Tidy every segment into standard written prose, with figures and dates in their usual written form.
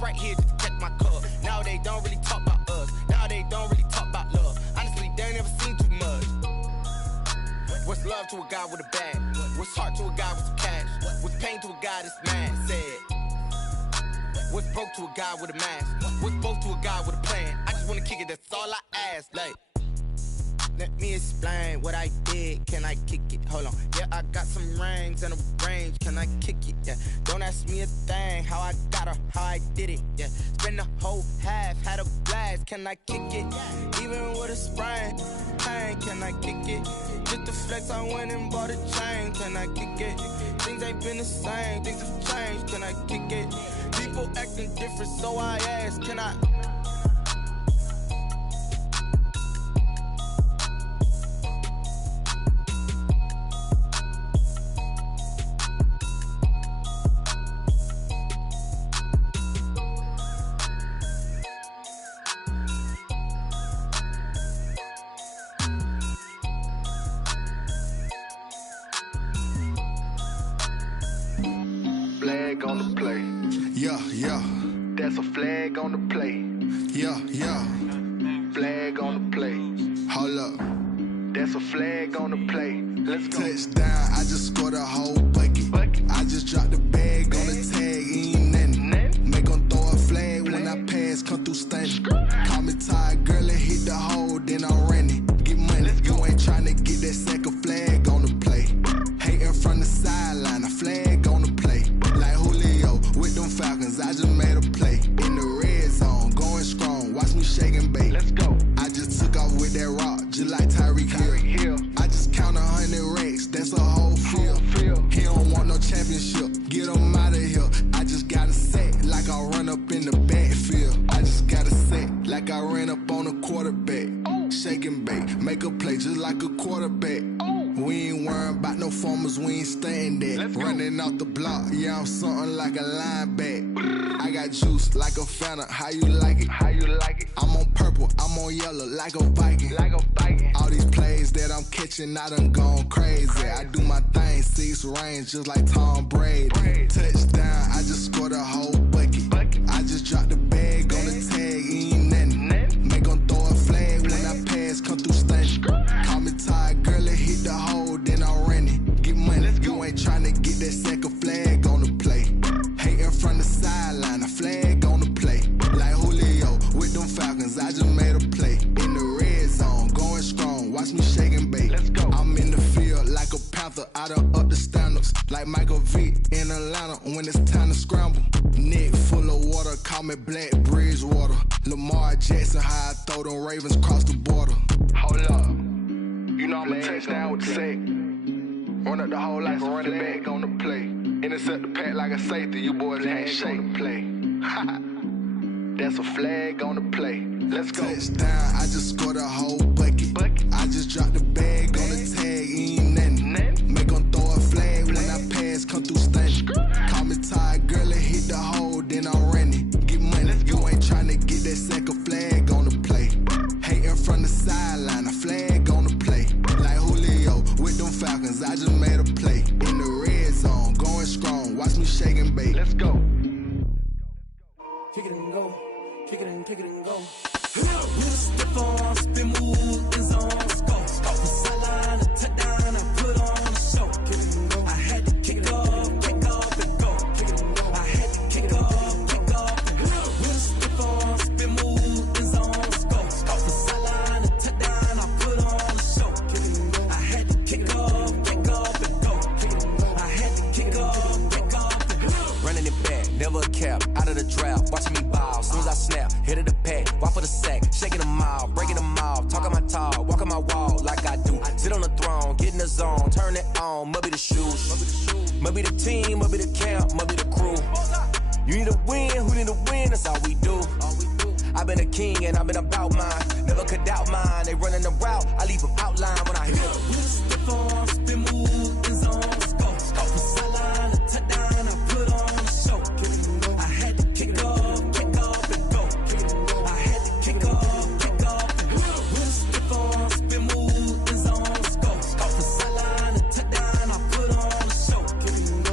right here just to catch my cup. Now they don't really talk about us. Now they don't really talk about love. Honestly, they ain't never seen too much. What's love to a guy with a bag? What's heart to a guy with some cash? What's pain to a guy that's mad? Said. What's broke to a guy with a mask? What's both to a guy with a plan? I just wanna kick it, that's all I ask. Like, let me explain what I did. Can I kick it? Hold on. Yeah, I got some rings and a range. Can I kick it? Yeah. Don't ask me a thing. How I got her, how I did it. Yeah. Spend the whole half, had a blast. Can I kick it? Even with a sprain. Pain, can I kick it? Just to flex, I went and bought a chain. Can I kick it? Things ain't been the same. Things have changed. Can I kick it? People acting different, so I ask, can I? Flag on the play. Yeah, yeah. That's a flag on the play. Yeah, yeah. Flag on the play. Hold up. That's a flag on the play. Let's go. Touchdown, I just scored a whole bucket. I just dropped the bag on the tag, ain't nothing. Make them throw a flag when I pass, come through stunning. Call me tired, girl, and hit the hole, then I'm running. Get money, you ain't tryna get that second flag on the play. Hating from the sideline, a flag on the play. Like Julio with them Falcons, I just made a play. In the red zone, going strong, watch me shake and bake. Let's go. I just took off with that rock, just like Tyreek Hill. I just count 100 racks, that's a whole field. He don't want no championship, get him out of here. I just got a set, like I run up in the backfield. I just got a set, like I ran up on a quarterback. Shake and bake, make a play just like a quarterback. We ain't worrying about no formers, we ain't staying there. Running off the block, yeah, I'm something like a linebacker. I got juice like a Fanta, how you like it? How you like it? I'm on purple, I'm on yellow, like a Viking. Like a Viking. All these plays that I'm catching, I done gone crazy. I do my thing, 6 range, just like Tom Brady. Touchdown, I just scored a whole bucket. I just dropped the bag on the tag, ain't nothing. Make them throw a flag when I pass, come through stunning. Call me tired, girl, and hit the hole, then I'm running. Get money, you ain't tryna get that second flag on the play. Hating from the sideline, a flag on the play. Like Julio with them Falcons, I just made a play. In the red zone, going strong, watch me shake and bake. Let's go. I'm in the field like a Panther, I done up the standards. Like Michael Vick in Atlanta when it's time to scramble. Neck full of water, call me Black Bridgewater. Lamar Jackson, how I throw them Ravens cross the border. Hold up. You know I'm a touchdown with the sack. Run up the whole like a running back on the play. Intercept the pack like a safety. You boys ain't shake the play. That's a flag on the play. Let's go. Touchdown, I just scored a whole bucket. I just dropped the bag on the tag, ain't nothing. Make them throw a flag when I pass, come through stunning. Call me tired, girl, and hit the hole, then I'm running. Get money, you ain't tryna get that second flag on the play. Hating from the sideline, a flag on the play. Like Julio with them Falcons, I just made a play. In the red zone, going strong, watch me shake and bake. Let's go. Kick it and go. Kick it and go. We'll step on, spin, move, in zone, let's go. From sideline to touchdown, I put on a show. Kick it and go. I had to kick off and go. Kick it and go. I had to kick off and go. We'll step on, spin, move, in zone, let's go. From sideline to touchdown, I put on a show. Kick it and go. I had to kick off and go. Kick it and go. I had to kick off and go. Running it back, never a cap, out of the drought, watching me ball. Soon as I snap, hit of the pack, walk for the sack, shaking them out, breaking them off, talking my talk, walking my wall like I do. Sit on the throne, get in the zone, turn it on, must be the shoes, must be the team, must be the camp, must be the crew. You need to win, who need to win, that's all we do. I've been a king and I've been about mine, never could doubt mine. They running the route, I leave them outline when I hit them. We'll step on, spin, move, in zone, let's go. From sideline to touchdown, I put on a show. I had to kick off and go. I had to kick off and go. We'll step on, spin, move, in zone, let's go. From sideline to touchdown, I put on a show.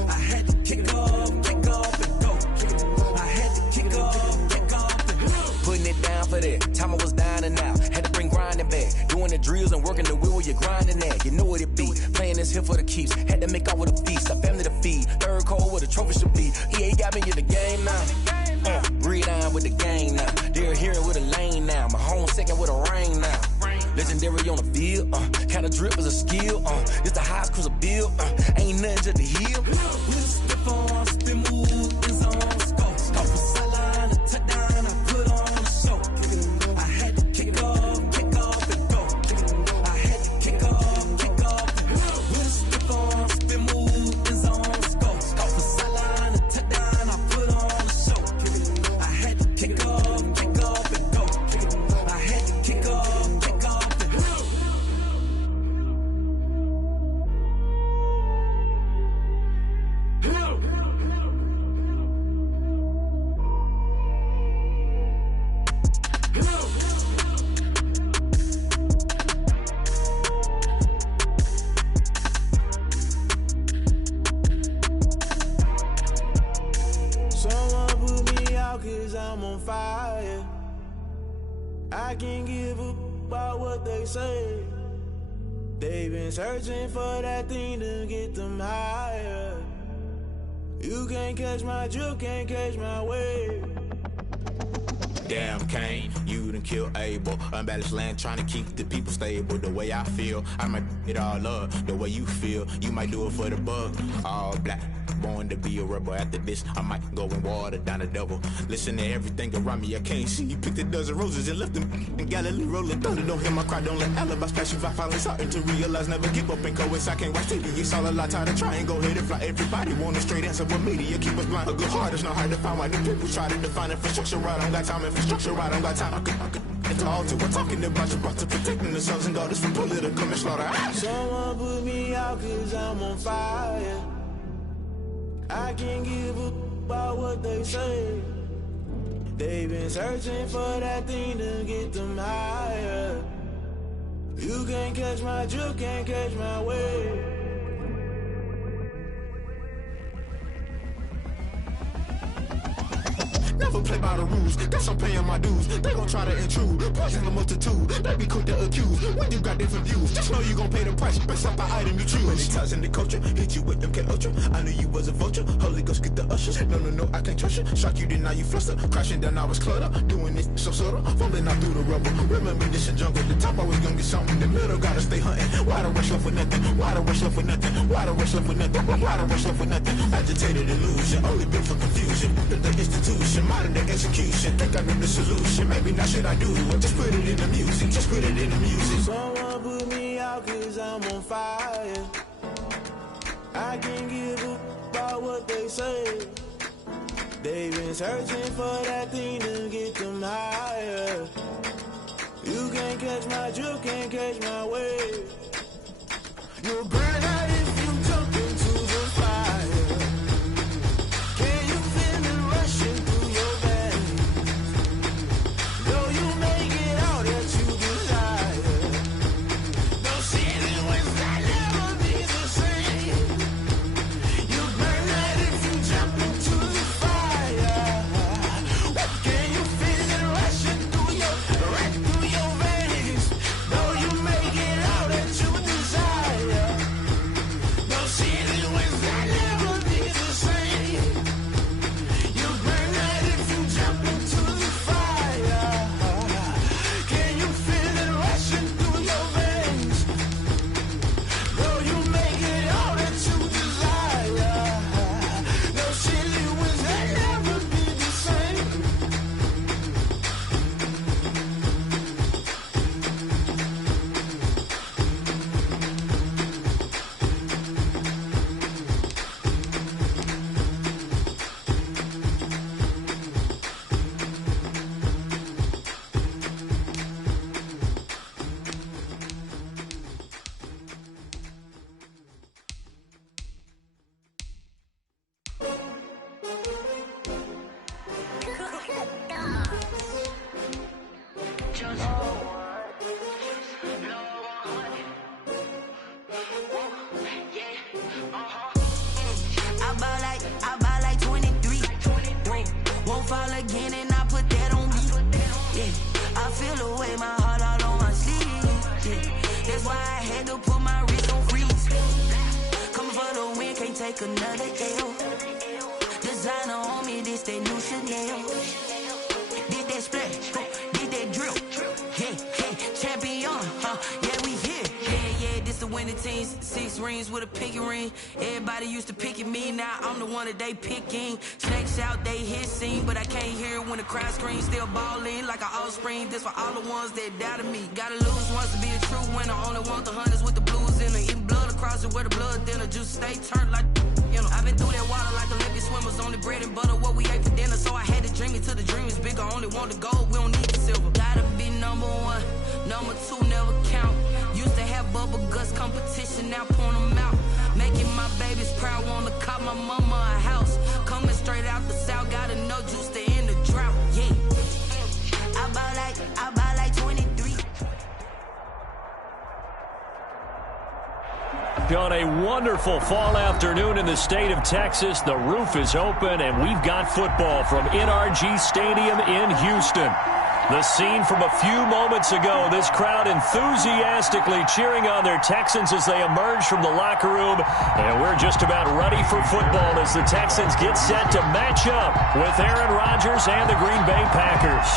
I had to kick off and go. I had to kick off. for that. Time I was down and out, had to bring grinding back. Doing the drills and working the wheel where you're grinding at. You know what it be, playing this here for the keeps. Had to make out with a feast, a family to feed. Third cold where the trophy should be. EA got me in the game now. Breed on with the gang now. They're here with a lane now. My home second with a rain now. Legendary on the field, kinda drip is a skill, it's the highest cruiser bill, ain't nothing to the hill. We just step on, spin move, in zone, scope. From sideline to touchdown, I put on a show. I had to kick off and go. I had to kick off and go. We just step on, spin move, in zone, scope. From sideline to touchdown, I put on a show. I had to kick off and go. I had to kick off. Someone put me out 'cause I'm on fire. I can't give a about what they say. They've been searching for that thing to get them higher. You can't catch my drift, can't catch my wave. Damn Kane, you done killed Abel. Unbalanced land trying to keep the people stable. The way I feel, I might it all up. The way you feel, you might do it for the bug. All black, born to be a rebel. After this, I might go and water down the double. Listen to everything around me, I can't see. You picked a dozen roses and left them in Galilee rolling thunder. Don't hear my cry, don't let alibis pass you. I finally starting to realize, never give up and coincide. I can't watch TV, it's all a lot. Tired of trying, go ahead and fly. Everybody want a straight answer, but media keep us blind. A good heart is not hard to find. Why the people try to define infrastructure right? I don't got time, infrastructure right, I don't got time. I could it's all to we're talking about you, brought to protecting the sons and daughters from political and slaughter. Someone put me out 'cause I'm on fire. I can't give a about what they say. They've been searching for that thing to get them higher. You can't catch my drift, can't catch my wave. Never play by the rules, guess I'm paying my dues. They gon' try to intrude, poison the multitude. They be quick to accuse, when you got different views. Just know you gon' pay the price, based off the item you choose. Many ties in the culture, hit you with them K-Ultra. I knew you was a vulture, Holy Ghost get the ushers. No, I can't trust you. Shock you, then now you fluster. Crashing down, I was cluttered. Doing this so subtle, falling out through the rubble. Remember this a jungle, the top always gonna get something. In the middle, gotta stay hunting. Why the rush left with nothing? Why the rush left with nothing? Why the rush left with nothing? Why the rush left with nothing? Agitated illusion, only built for confusion. The institution, modern day execution. Think I know the solution, maybe not should I do it? Just put it in the music, just put it in the music. Someone put me out 'cause I'm on fire. I can't give a about what they say. They've been searching for that thing to get them higher. You can't catch my drift, can't catch my wave. You'll burn out if you jump into the fire. Can you feel it rushing through your veins? Though you make it all that you desire. No city was that never be the same. You burn out if you jump into the fire. Can you feel it rushing through your veins? Though you make it all that you desire. feel the way, my heart out on my sleeve. Yeah. That's why I had to put my wrist on freeze. Coming for the win, can't take another L. Designer on me, this that new Chanel. Did that splash, did that drill. Yeah, champion, yeah, we here. Yeah, this the winning team. 6 rings with a pinky ring. Everybody used to picking me, now I'm the one that they picking. Snakes out, they hissing, but I can't hear it when the crowd screams. Still balling like an offspring. This for all the ones that doubted me. Gotta lose once to be a true winner. Only want the hunters with the blues in it. Eating blood across it where the blood thinner. Juice stay turned like, you know. I've been through that water like Olympic swimmers. Only bread and butter, what we ate for dinner. So I had to dream it till the dream is bigger. Only want the gold, we don't need the silver. Gotta be number 1, number 2 never count. Used to have bubble guts competition, now point them out. Making my babies proud, wanna cop my mama a house. Coming straight out the south, gotta know juice to end the drought. Yeah, I buy like 23. On a wonderful fall afternoon in the state of Texas, the roof is open and we've got football from NRG Stadium in Houston. The scene from a few moments ago, this crowd enthusiastically cheering on their Texans as they emerge from the locker room. And we're just about ready for football as the Texans get set to match up with Aaron Rodgers and the Green Bay Packers.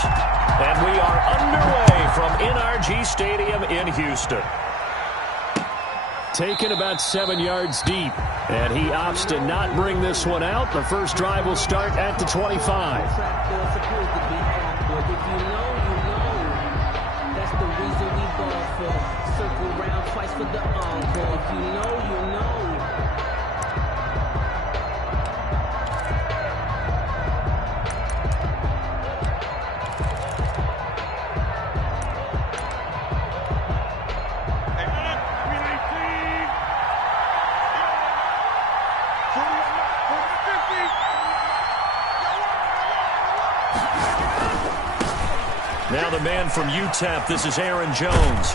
And we are underway from NRG Stadium in Houston. Taken about 7 yards deep, and he opts to not bring this one out. The first drive will start at the 25. If you know, you know. That's the reason we ball for. Circle round twice for the encore. If you know, you know. Now the man from UTEP, this is Aaron Jones.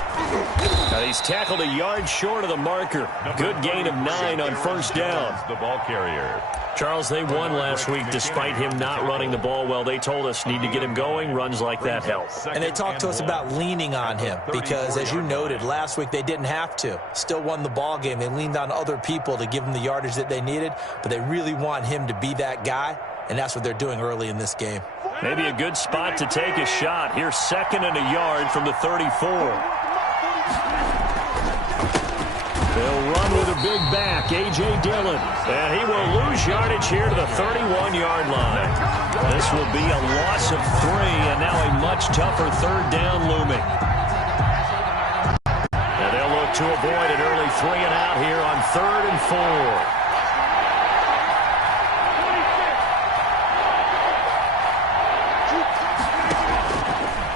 He's tackled a yard short of the marker. Good gain of 9 on first down. The ball carrier. Charles, they won last week despite him not running the ball well. They told us need to get him going. Runs like that help. And they talked to us about leaning on him because, as you noted, last week they didn't have to. Still won the ball game. They leaned on other people to give them the yardage that they needed, but they really want him to be that guy, and that's what they're doing early in this game. Maybe a good spot to take a shot. Here's 2nd and a yard from the 34. They'll run with a big back, A.J. Dillon. And he will lose yardage here to the 31-yard line. This will be a loss of 3, and now a much tougher 3rd down looming. And they'll look to avoid an early 3 and out here on 3rd and 4.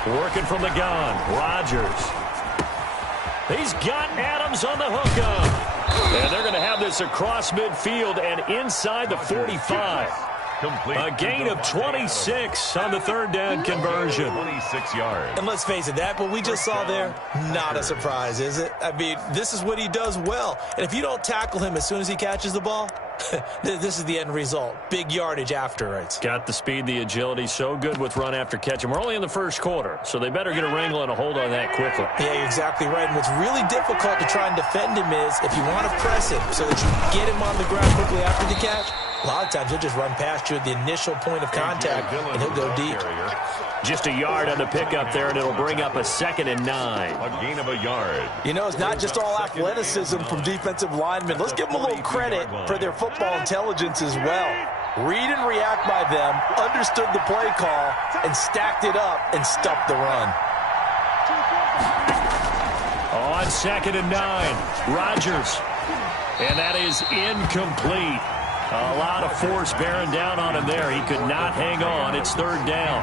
Working from the gun, Rodgers. He's got Adams on the hook up. And they're going to have this across midfield and inside the 45. A gain of 26 on the 3rd down conversion. 26 yards. And let's face it, that what we just saw there, not a surprise, is it? I mean, this is what he does well. And if you don't tackle him as soon as he catches the ball, this is the end result. Big yardage afterwards. Got the speed, the agility, so good with run after catch. And we're only in the first quarter, so they better get a wrangle and a hold on that quickly. Yeah, you're exactly right. And what's really difficult to try and defend him is if you want to press him so that you get him on the ground quickly after the catch, a lot of times he'll just run past you at the initial point of contact, and he'll go deep. Just a yard on the pickup there, and it'll bring up a 2nd and 9. A gain of a yard. You know, it's not just all athleticism from defensive linemen. Let's give them a little credit for their football intelligence as well. Read and react by them, understood the play call, and stacked it up and stuffed the run. On 2nd and 9, Rodgers. And that is incomplete. A lot of force bearing down on him there. He could not hang on. It's 3rd down.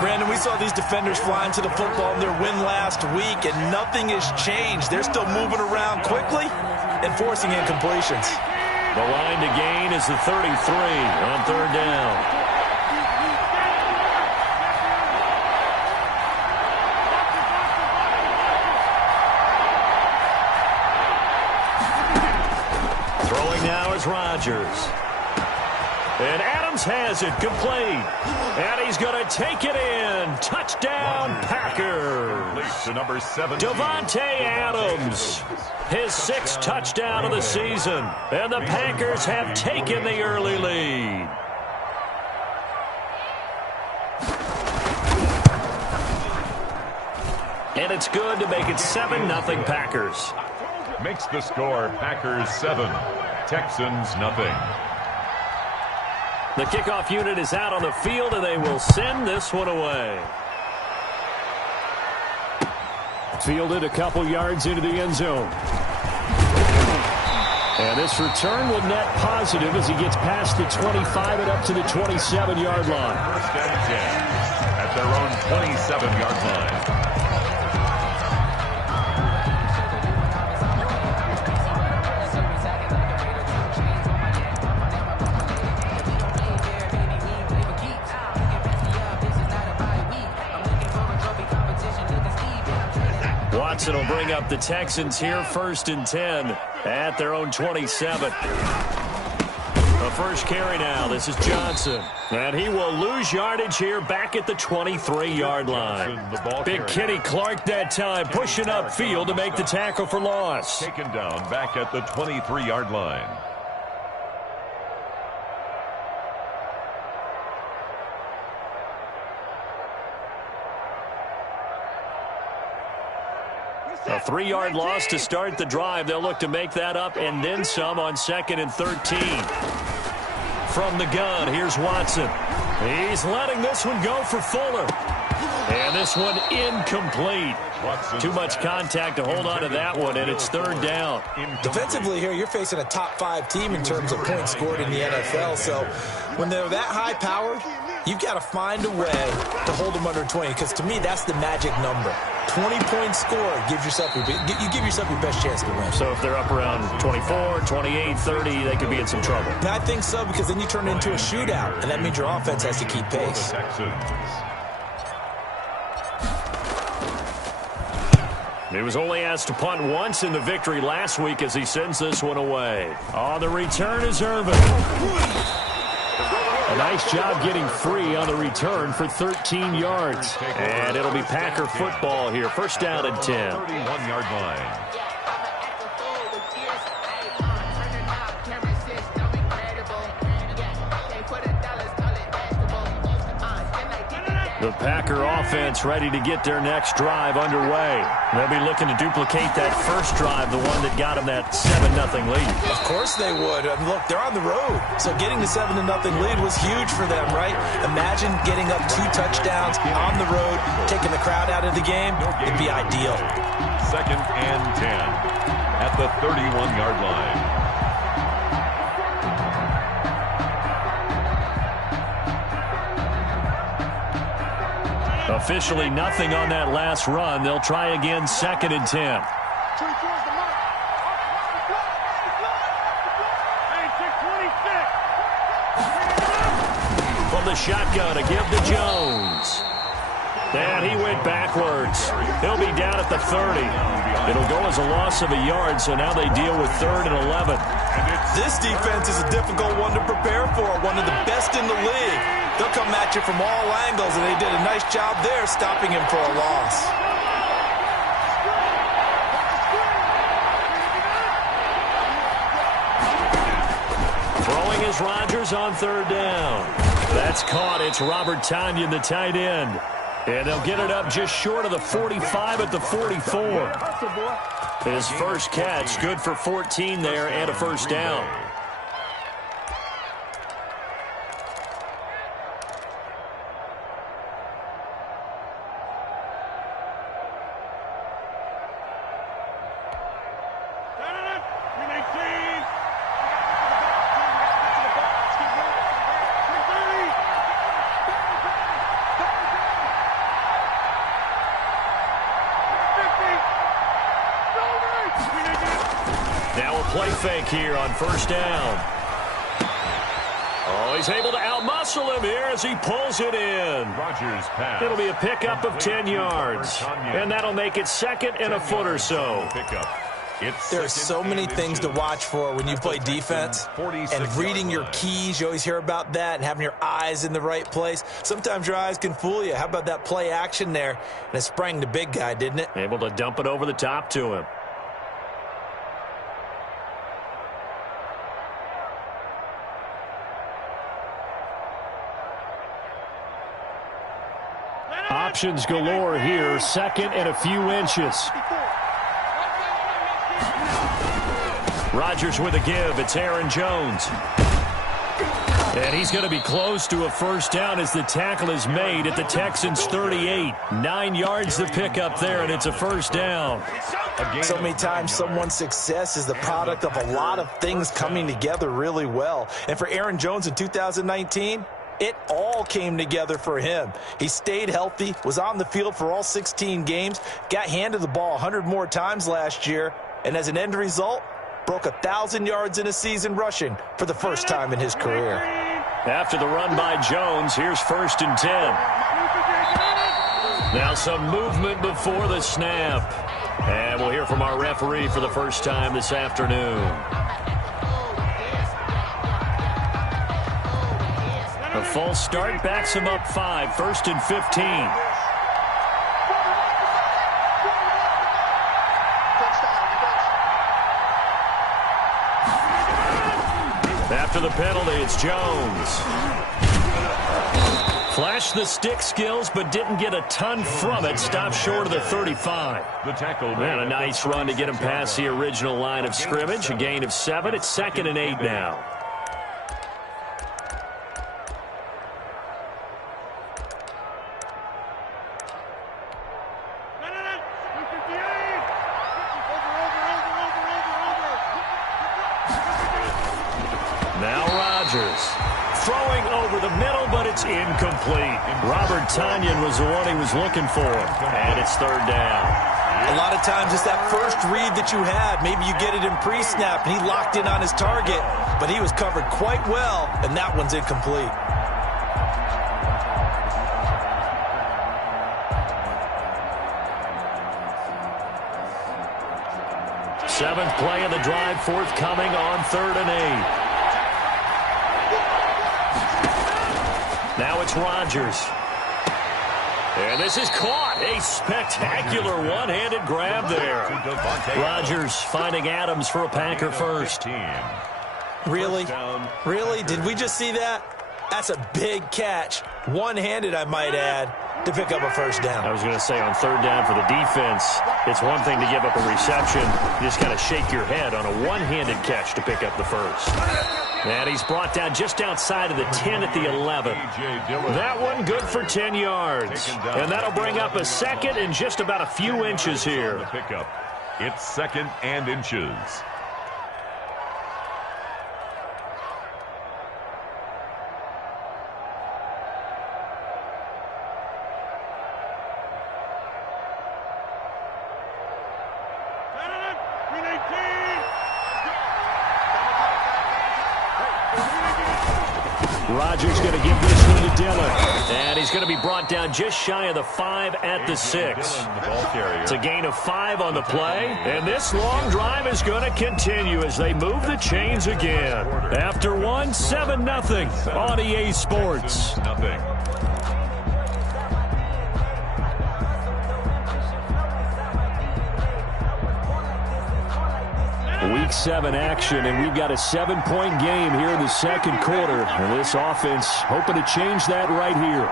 Brandon, we saw these defenders flying to the football in their win last week, and nothing has changed. They're still moving around quickly and forcing incompletions. The line to gain is the 33 on 3rd down. Throwing now is Rodgers. And Adams Adams has it complete. And he's going to take it in. Touchdown, Packers. To number 7. Davante Adams. His 6th touchdown of the season. And the Packers have taken the early lead. And it's good to make it 7-0 Packers. Makes the score Packers 7, Texans nothing. The kickoff unit is out on the field, and they will send this one away. Fielded a couple yards into the end zone. And this return will net positive as he gets past the 25 and up to the 27-yard line. First and 10 at their own 27-yard line. Watson will bring up the Texans here, 1st and 10 at their own 27. The first carry now. This is Johnson. And he will lose yardage here back at the 23-yard line. Big Kenny Clark that time pushing upfield to make the tackle for loss. Taken down back at the 23-yard line. A 3-yard loss to start the drive. They'll look to make that up and then some on 2nd and 13. From the gun, here's Watson. He's letting this one go for Fuller. And this one incomplete. Too much contact to hold on to that one, and it's 3rd down. Defensively here, you're facing a top 5 team in terms of points scored in the NFL. So when they're that high powered, you've got to find a way to hold them under 20, because to me, that's the magic number. 20-point score gives yourself you give yourself your best chance to win. So if they're up around 24, 28, 30, they could be in some trouble. And I think so, because then you turn it into a shootout, and that means your offense has to keep pace. He was only asked to punt once in the victory last week as he sends this one away. On the return is Irvin. A nice job getting free on the return for 13 yards. And it'll be Packer football here. 1st down and 10. 31-yard line. The Packer offense ready to get their next drive underway. They'll be looking to duplicate that first drive, the one that got them that 7-0 lead. Of course they would. Look, they're on the road. So getting the 7-0 lead was huge for them, right? Imagine getting up 2 touchdowns on the road, taking the crowd out of the game. It'd be ideal. 2nd and 10 at the 31-yard line. Officially nothing on that last run. They'll try again, 2nd and 10. From the shotgun to give to Jones. And he went backwards. He'll be down at the 30. It'll go as a loss of a yard, so now they deal with 3rd and 11. This defense is a difficult one to prepare for, one of the best in the league. They'll come at you from all angles, and they did a nice job there stopping him for a loss. Throwing is Rodgers on 3rd down. That's caught. It's Robert Tonyan, the tight end. And they'll get it up just short of the 45 at the 44. His first catch, good for 14 there and a 1st down. Play fake here on 1st down. Oh, he's able to outmuscle him here as he pulls it in. Rodgers pass. It'll be a pickup of 10 yards. And that'll make it 2nd and a foot or so. Pickup. There are so many things to watch for when you play defense, and reading your keys, you always hear about that, and having your eyes in the right place. Sometimes your eyes can fool you. How about that play action there? And it sprang the big guy, didn't it? Able to dump it over the top to him. Options galore here, second and a few inches. Rodgers with a give. It's Aaron Jones. And he's going to be close to a first down as the tackle is made at the Texans' 38. 9 yards to pick up there, and it's a first down. So many times someone's success is the product of a lot of things coming together really well. And for Aaron Jones in 2019, it all came together for him. He stayed healthy, was on the field for all 16 games, got handed the ball 100 more times last year, and as an end result, broke 1,000 yards in a season rushing for the first time in his career. After the run by Jones, here's 1st and 10. Now some movement before the snap. And we'll hear from our referee for the first time this afternoon. A false start backs him up 5, 1st and 15. After the penalty, it's Jones. Flashed the stick skills, but didn't get a ton from it. Stopped short of the 35. The tackle. And a nice run to get him past the original line of scrimmage. A gain of 7. It's 2nd and 8 now. Throwing over the middle, but it's incomplete. Robert Tonyan was the one he was looking for, and it's 3rd down. A lot of times it's that first read that you had. Maybe you get it in pre-snap, and he locked in on his target, but he was covered quite well, and that one's incomplete. Seventh play of the drive forthcoming on 3rd and 8. Now it's Rodgers. And this is caught. A spectacular one-handed grab there. Rodgers finding Adams for a Packer first. Really? Really? Did we just see that? That's a big catch. One-handed, I might add, to pick up a first down. I was going to say on 3rd down for the defense, it's one thing to give up a reception. You just kind of shake your head on a one-handed catch to pick up the first. And he's brought down just outside of the 10 at the 11. That one good for 10 yards. And that'll bring up a 2nd and just about a few inches here. It's 2nd and inches. Rodgers going to give this one to Dillon. And he's going to be brought down just shy of the 5 at the 6. It's a gain of 5 on the play. And this long drive is going to continue as they move the chains again. After one, 7-0 on EA Sports. Week 7 action, and we've got a 7-point game here in the 2nd quarter. And this offense hoping to change that right here.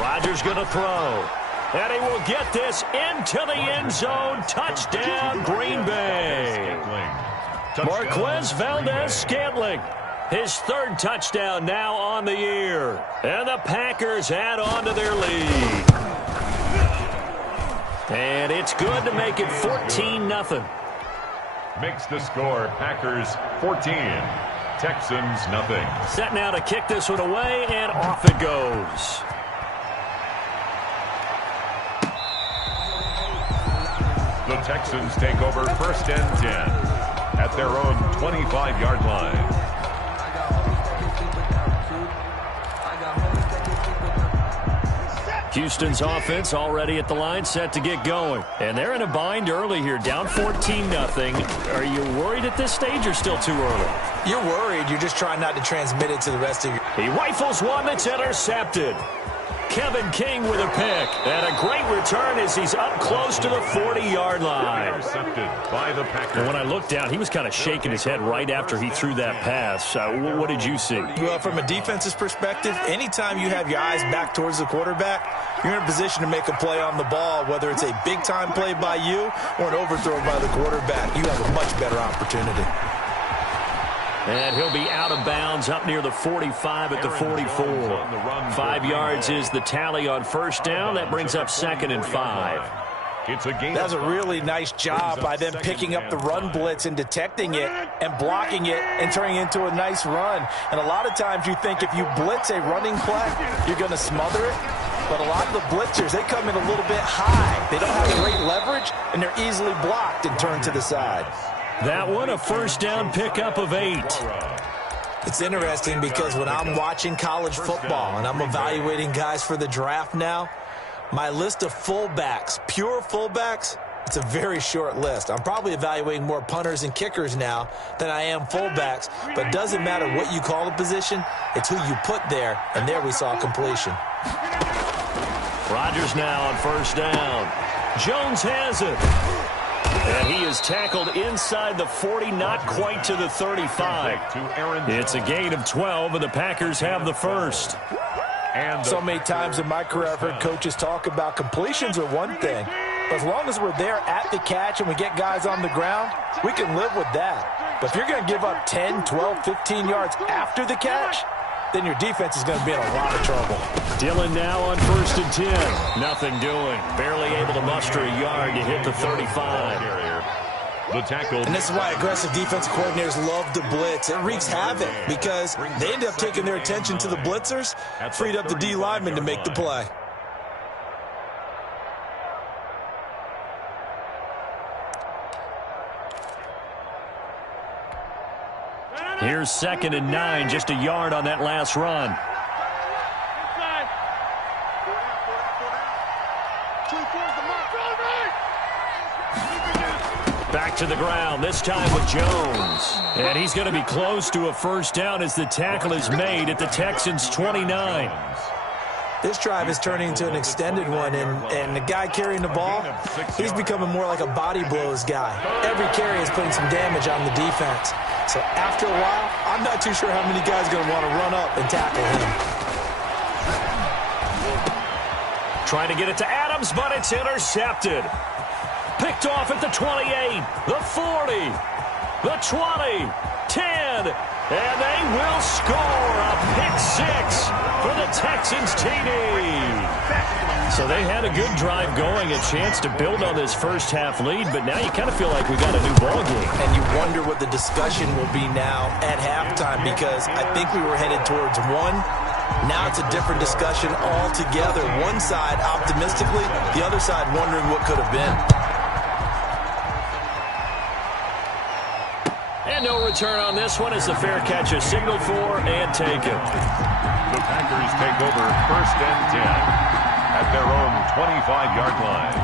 Rodgers going to throw. And he will get this into the end zone. Touchdown, Green Bay. Marquez Valdez-Scantling. His 3rd touchdown now on the year. And the Packers add on to their lead. And it's good to make it 14-0. Makes the score Packers 14, Texans nothing. Set now to kick this one away, and off it goes. The Texans take over 1st and 10 at their own 25-yard line. Houston's offense already at the line, set to get going. And they're in a bind early here, down 14-0. Are you worried at this stage or still too early? You're worried. You're just trying not to transmit it to the rest of your... He rifles one that's intercepted. Kevin King with a pick. And a great return as he's up close to the 40-yard line. Intercepted by the Packers. And when I looked down, he was kind of shaking his head right after he threw that pass. What did you see? Well, from a defense's perspective, anytime you have your eyes back towards the quarterback, you're in a position to make a play on the ball, whether it's a big-time play by you or an overthrow by the quarterback. You have a much better opportunity. And he'll be out of bounds up near the 45 at the 44. 5 yards is the tally on first down. That brings up 2nd and 5. It's a game. That's a really nice job by them picking up the run blitz and detecting it and blocking it and turning it into a nice run. And a lot of times you think if you blitz a running play, you're going to smother it. But a lot of the blitzers, they come in a little bit high. They don't have great leverage, and they're easily blocked and turned to the side. That one, a first down pickup of 8. It's interesting because when I'm watching college football and I'm evaluating guys for the draft now, my list of fullbacks, pure fullbacks, it's a very short list. I'm probably evaluating more punters and kickers now than I am fullbacks, but it doesn't matter what you call the position, it's who you put there, and there we saw completion. Rodgers now on first down. Jones has it. And he is tackled inside the 40, not quite to the 35. It's a gain of 12, and the Packers have the first. And so many times in my career, I've heard coaches talk about completions are one thing. But as long as we're there at the catch and we get guys on the ground, we can live with that. But if you're going to give up 10, 12, 15 yards after the catch, then your defense is going to be in a lot of trouble. Dillon now on 1st and 10. Nothing doing. Barely able to muster a yard to hit the 35. The tackle. And this is why aggressive defensive coordinators love to blitz. It wreaks havoc because they end up taking their attention to the blitzers, freed up the D lineman to make the play. Here's 2nd and 9, just a yard on that last run. Back to the ground, this time with Jones. And he's going to be close to a first down as the tackle is made at the Texans' 29. This drive is turning into an extended one, and the guy carrying the ball, he's becoming more like a body blows guy. Every carry is putting some damage on the defense. So after a while, I'm not too sure how many guys are going to want to run up and tackle him. Trying to get it to Adams, but it's intercepted. Picked off at the 28, the 40, the 20, 10, and they will score a pick 6 for the Texans TD. So they had a good drive going, a chance to build on this first half lead, but now you kind of feel like we got a new ball game. And you wonder what the discussion will be now at halftime, because I think we were headed towards one. Now it's a different discussion altogether. One side optimistically, the other side wondering what could have been. And no return on this one as the fair catch is signaled for and taken. The Packers take over 1st and 10 at their own 25-yard line.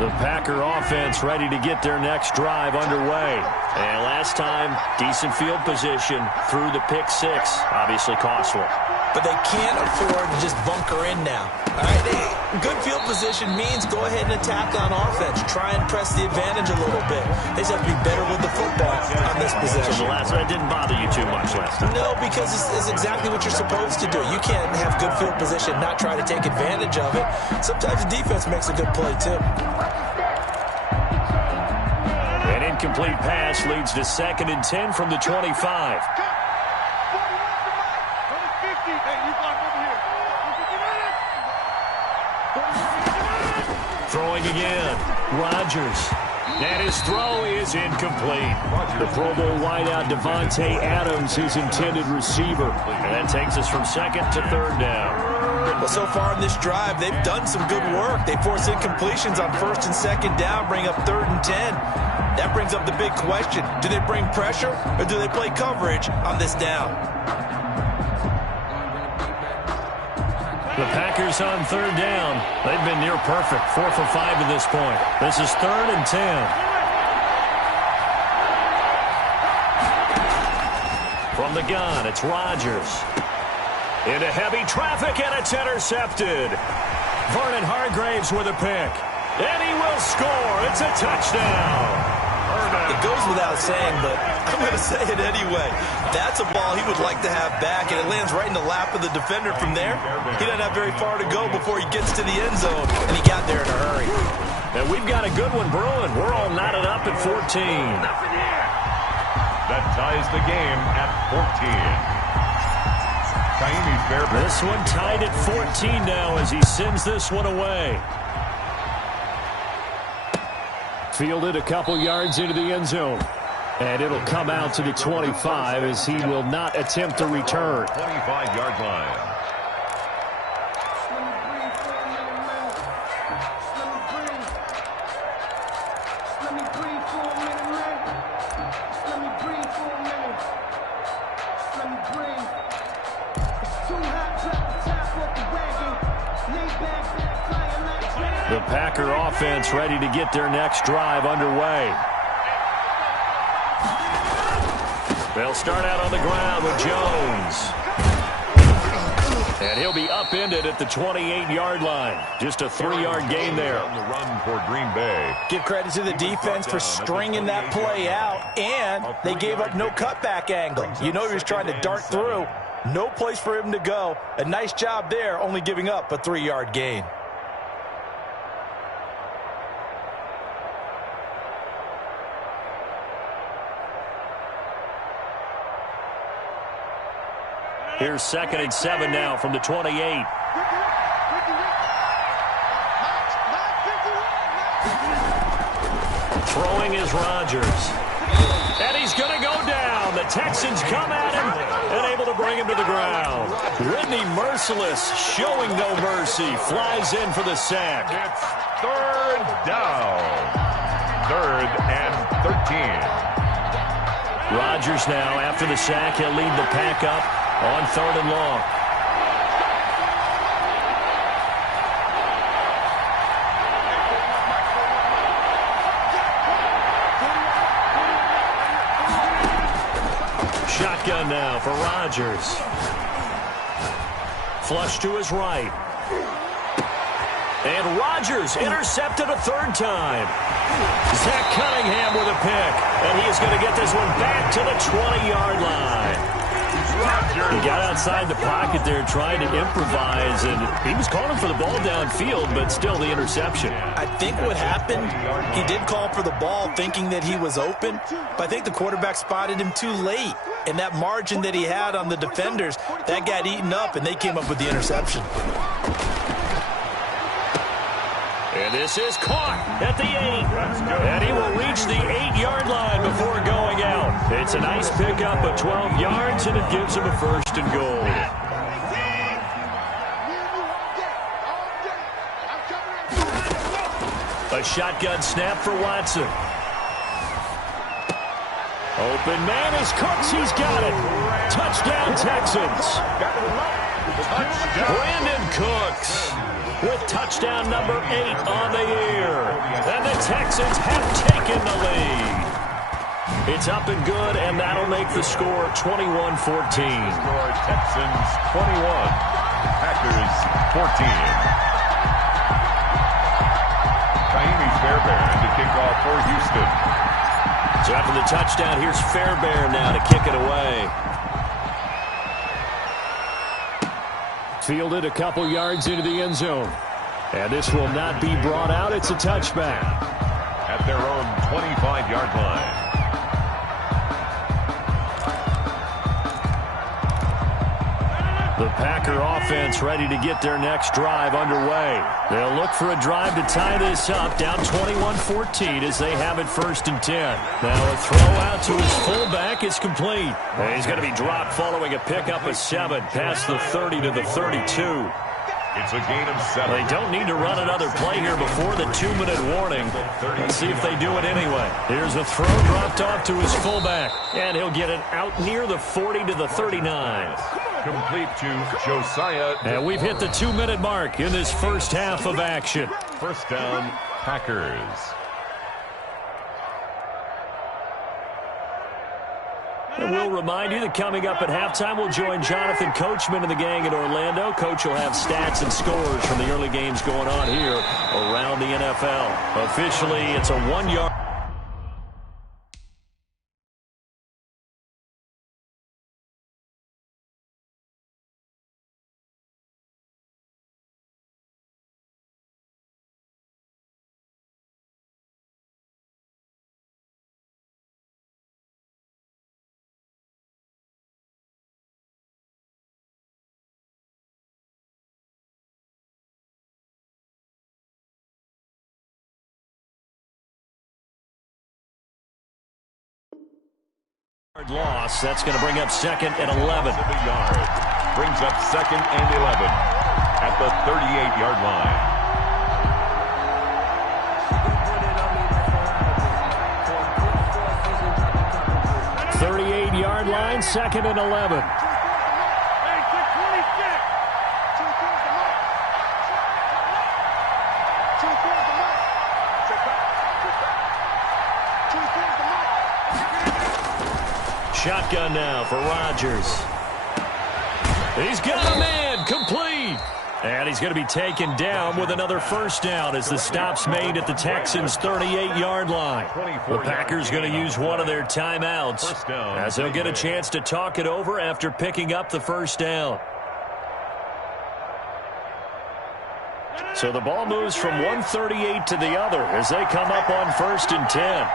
The Packer offense ready to get their next drive underway. And last time, decent field position through the pick 6. Obviously costly. But they can't afford to just bunker in now. All right, good field position means go ahead and attack on offense. Try and press the advantage a little bit. They just have to be better with the football on this possession. So that didn't bother you too much last time? No, because it's exactly what you're supposed to do. You can't have good field position and not try to take advantage of it. Sometimes the defense makes a good play, too. An incomplete pass leads to 2nd and 10 from the 25. Throwing again, Rodgers. And his throw is incomplete. The Pro Bowl wideout Devontae Adams, his intended receiver. And that takes us from 2nd to 3rd down. Well, so far in this drive, they've done some good work. They force incompletions on 1st and 2nd down, bring up 3rd and 10. That brings up the big question. Do they bring pressure or do they play coverage on this down? The Packers on third down. They've been near perfect, 4 for 5 to this point. This is 3rd and 10. From the gun, it's Rodgers. Into heavy traffic, and it's intercepted. Vernon Hargreaves with a pick. And he will score. It's a touchdown. It goes without saying, but I'm going to say it anyway. That's a ball he would like to have back, and it lands right in the lap of the defender from there. He doesn't have very far to go before he gets to the end zone, and he got there in a hurry. And we've got a good one brewing. We're all knotted up at 14. That ties the game at 14. This one tied at 14 now as he sends this one away. Fielded a couple yards into the end zone. And it'll come out to the 25 as he will not attempt to return. 25-yard line. The Packer offense ready to get their next drive underway. They'll start out on the ground with Jones. And he'll be upended at the 28-yard line. Just a 3-yard gain there. On the run for Green Bay. Give credit to the defense for stringing that play out, and they gave up no cutback angle. You know he was trying to dart through. No place for him to go. A nice job there, only giving up a 3-yard gain. Here's 2nd and 7 now from the 28. Throwing is Rodgers. And he's going to go down. The Texans come at him and able to bring him to the ground. Whitney Merciless showing no mercy. Flies in for the sack. It's 3rd down. 3rd and 13. Rodgers now, after the sack, he'll lead the pack up on 3rd and long. Shotgun now for Rodgers. Flush to his right. And Rodgers intercepted a 3rd time. Zach Cunningham with a pick. And he is going to get this one back to the 20-yard line. He got outside the pocket there trying to improvise, and he was calling for the ball downfield, but still the interception. I think what happened, he did call for the ball thinking that he was open, but I think the quarterback spotted him too late. And that margin that he had on the defenders, that got eaten up, and they came up with the interception. And this is caught at the 8. And he will reach the 8-yard line before going out. It's a nice pickup of 12 yards, and it gives him a 1st and goal. A shotgun snap for Watson. Open man is Cooks. He's got it. Touchdown, Texans. Brandon Cooks with touchdown number 8 on the year. And the Texans have taken the lead. It's up and good, and that'll make the score 21-14. Score Texans 21, Packers 14. Kaimi Fairbairn to kick off for Houston. So after the touchdown, here's Fairbairn now to kick it away. Fielded a couple yards into the end zone. And this will not be brought out. It's a touchback. At their own 25-yard line. The Packer offense ready to get their next drive underway. They'll look for a drive to tie this up, down 21-14 as they have it 1st and 10. Now a throw out to his fullback is complete. And he's going to be dropped following a pickup of 7 past the 30 to the 32. It's a gain of 7. They don't need to run another play here before the 2-minute warning. Let's see if they do it anyway. Here's a throw dropped off to his fullback. And he'll get it out near the 40 to the 39. Complete to Josiah. And we've hit the 2-minute mark in this first half of action. First down, Packers. And we'll remind you that coming up at halftime, we'll join Jonathan Coachman and the gang in Orlando. Coach will have stats and scores from the early games going on here around the NFL. Officially, it's a 1-yard. Loss. That's going to bring up 2nd and 11. Brings up 2nd and 11 at the 38-yard line. Yard line, 2nd and 11. Shotgun now for Rodgers. He's got a man, complete. And he's going to be taken down with another first down as the stop's made at the Texans' 38-yard line. The Packers going to use one of their timeouts as they'll get a chance to talk it over after picking up the first down. So the ball moves from 138 to the other as they come up on 1st and 10.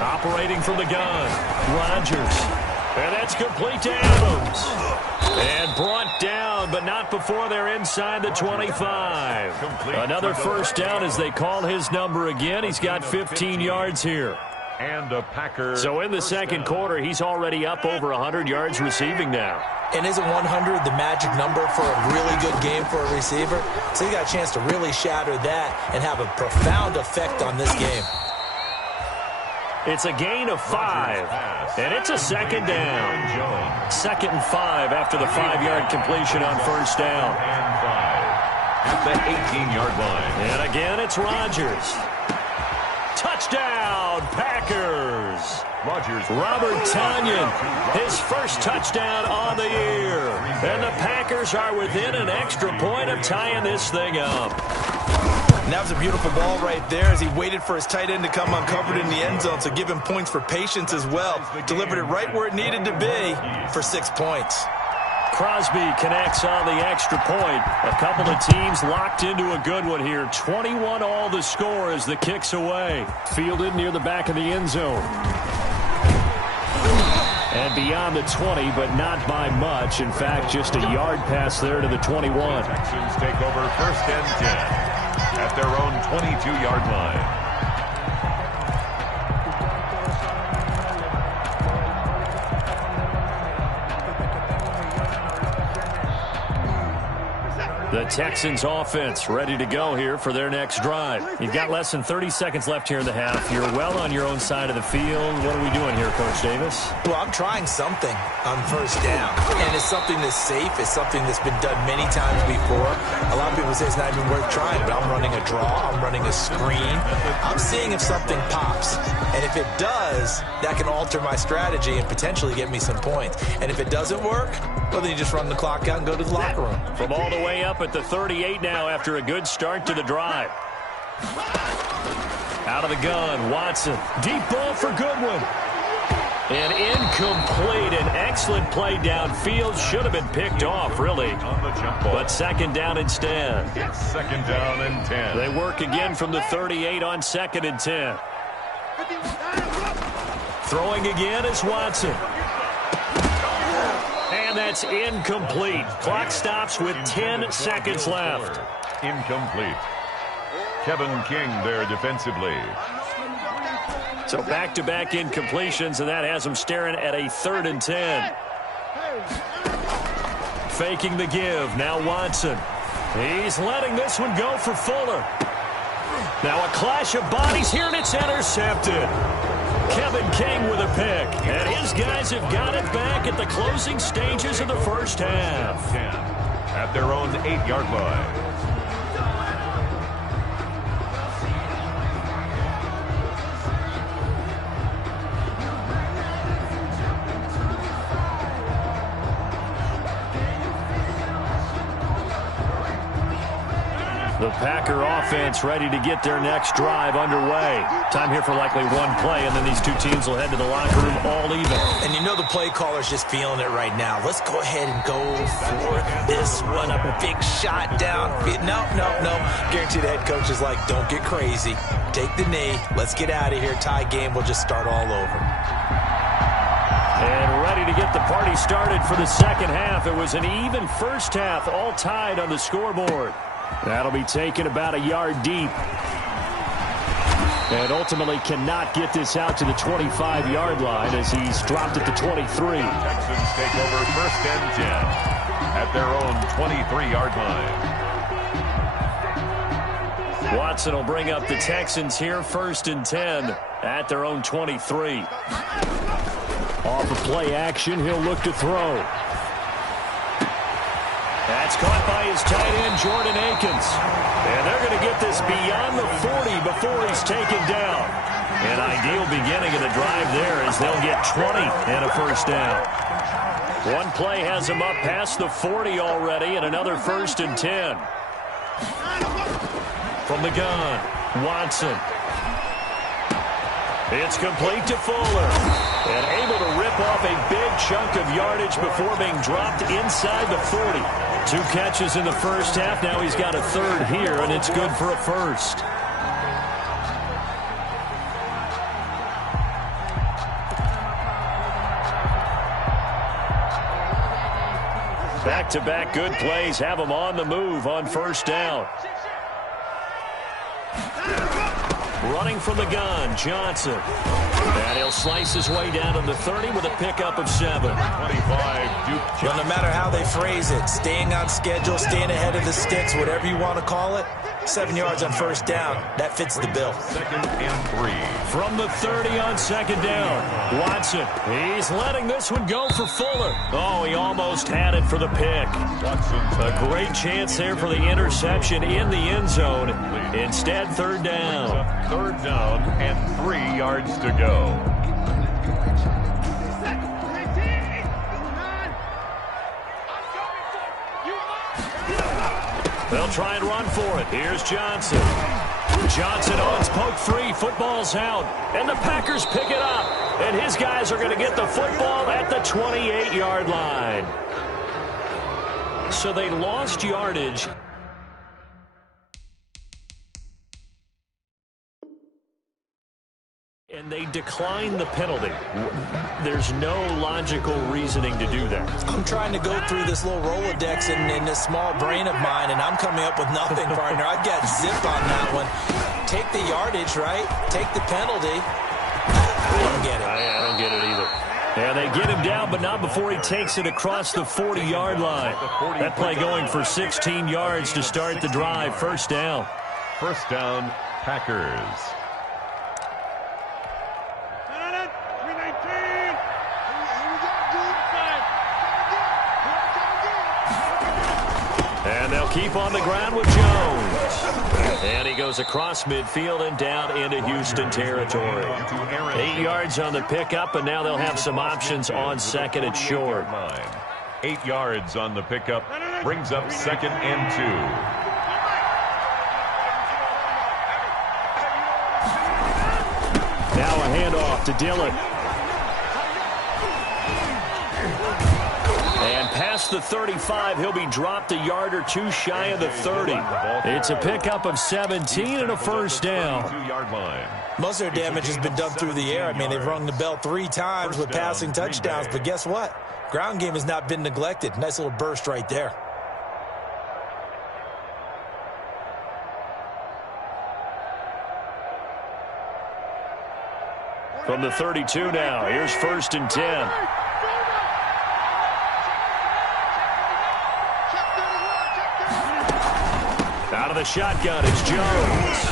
Operating from the gun, Rodgers. And that's complete to Adams. And brought down, but not before they're inside the 25. Another first down as they call his number again. He's got 15 yards here. And a Packer. So in the second quarter, he's already up over 100 yards receiving now. And isn't 100 the magic number for a really good game for a receiver? So he got a chance to really shatter that and have a profound effect on this game. It's a gain of 5, and it's a second down. 2nd and 5 after the 5-yard completion on first down. And 5 at the 18-yard line. And again, it's Rodgers. Touchdown, Packers. Robert Tonyan, his first touchdown on the year. And the Packers are within an extra point of tying this thing up. And that was a beautiful ball right there as he waited for his tight end to come uncovered in the end zone, so give him points for patience as well. Delivered it right where it needed to be for 6 points. Crosby connects on the extra point. A couple of teams locked into a good one here. 21 all the score as the kick's away. Fielded near the back of the end zone. And beyond the 20, but not by much. In fact, just a yard pass there to the 21. Texans take over 1st and 10. At their own 22-yard line. The Texans offense ready to go here for their next drive. You've got less than 30 seconds left here in the half. You're well on your own side of the field. What are we doing here, Coach Davis? Well, I'm trying something on first down. And it's something that's safe. It's something that's been done many times before. A lot of people say it's not even worth trying, but I'm running a draw. I'm running a screen. I'm seeing if something pops. And if it does, that can alter my strategy and potentially get me some points. And if it doesn't work, well, then you just run the clock out and go to the locker room. From all the way up at the 38 now after a good start to the drive. Out of the gun, Watson. Deep ball for Goodwin. And incomplete. An excellent play downfield. Should have been picked off, really. But second down instead. It's 2nd down and 10. They work again from the 38 on 2nd and 10. Throwing again is Watson. And that's incomplete. Clock stops with 10 seconds left. Incomplete. Kevin King there defensively. So back-to-back incompletions, and that has him staring at a 3rd and 10. Faking the give. Now Watson. He's letting this one go for Fuller. Now a clash of bodies here, and it's intercepted. Kevin King with a pick, and his guys have got it back at the closing stages of the first half. At their own 8-yard line. The Packer offense ready to get their next drive underway. Time here for likely one play, and then these two teams will head to the locker room all even. And you know the play caller's just feeling it right now. Let's go ahead and go for this one. A big shot down. No. Guarantee the head coach is like, don't get crazy. Take the knee. Let's get out of here. Tie game. We'll just start all over. And ready to get the party started for the second half. It was an even first half, all tied on the scoreboard. That'll be taken about a yard deep. And ultimately cannot get this out to the 25-yard line as he's dropped at the 23. Texans take over first and 10 at their own 23-yard line. Watson will bring up the Texans here first and 10 at their own 23. Off of play action, he'll look to throw. That's caught by his tight end, Jordan Akins. And they're going to get this beyond the 40 before he's taken down. An ideal beginning of the drive there as they'll get 20 and a first down. One play has him up past the 40 already, and another first and 10. From the gun, Watson. It's complete to Fuller. And able to rip off a big chunk of yardage before being dropped inside the 40. 2 catches in the first half. Now he's got a third here, and it's good for a first. Back-to-back good plays have him on the move on first down. Running from the gun, Johnson. And he'll slice his way down to the 30 with a pickup of 7. 25, Duke. Well, no matter how they phrase it, staying on schedule, staying ahead of the sticks, whatever you want to call it, 7 yards on first down, that fits the bill. Second and 3. From the 30 on second down, Watson. He's letting this one go for Fuller. Oh, he almost had it for the pick. A great chance there for the interception in the end zone. Instead, third down. Third down and 3 yards to go. They'll try and run for it. Here's Johnson. Johnson owns poke 3. Football's out. And the Packers pick it up. And his guys are going to get the football at the 28-yard line. So they lost yardage. And they declined the penalty. There's no logical reasoning to do that. I'm trying to go through this little Rolodex in this small brain of mine, and I'm coming up with nothing, partner. I've got zip on that one. Take the yardage, right? Take the penalty. I don't get it. I don't get it either. And they get him down, but not before he takes it across the 40-yard line. That play going for 16 yards to start the drive. First down. First down, Packers. And they'll keep on the ground with Jones. And he goes across midfield and down into Houston territory. 8 yards on the pickup, and now they'll have some options on second and short. 8 yards on the pickup brings up second and 2. Now a handoff to Dillon. And past the 35, he'll be dropped a yard or two shy of the 30. It's a pickup of 17 and a first down. Most of their damage has been done through the air. I mean, they've rung the bell 3 times with passing touchdowns, but guess what? Ground game has not been neglected. Nice little burst right there. From the 32 now, here's first and 10. Out of the shotgun, it's Jones.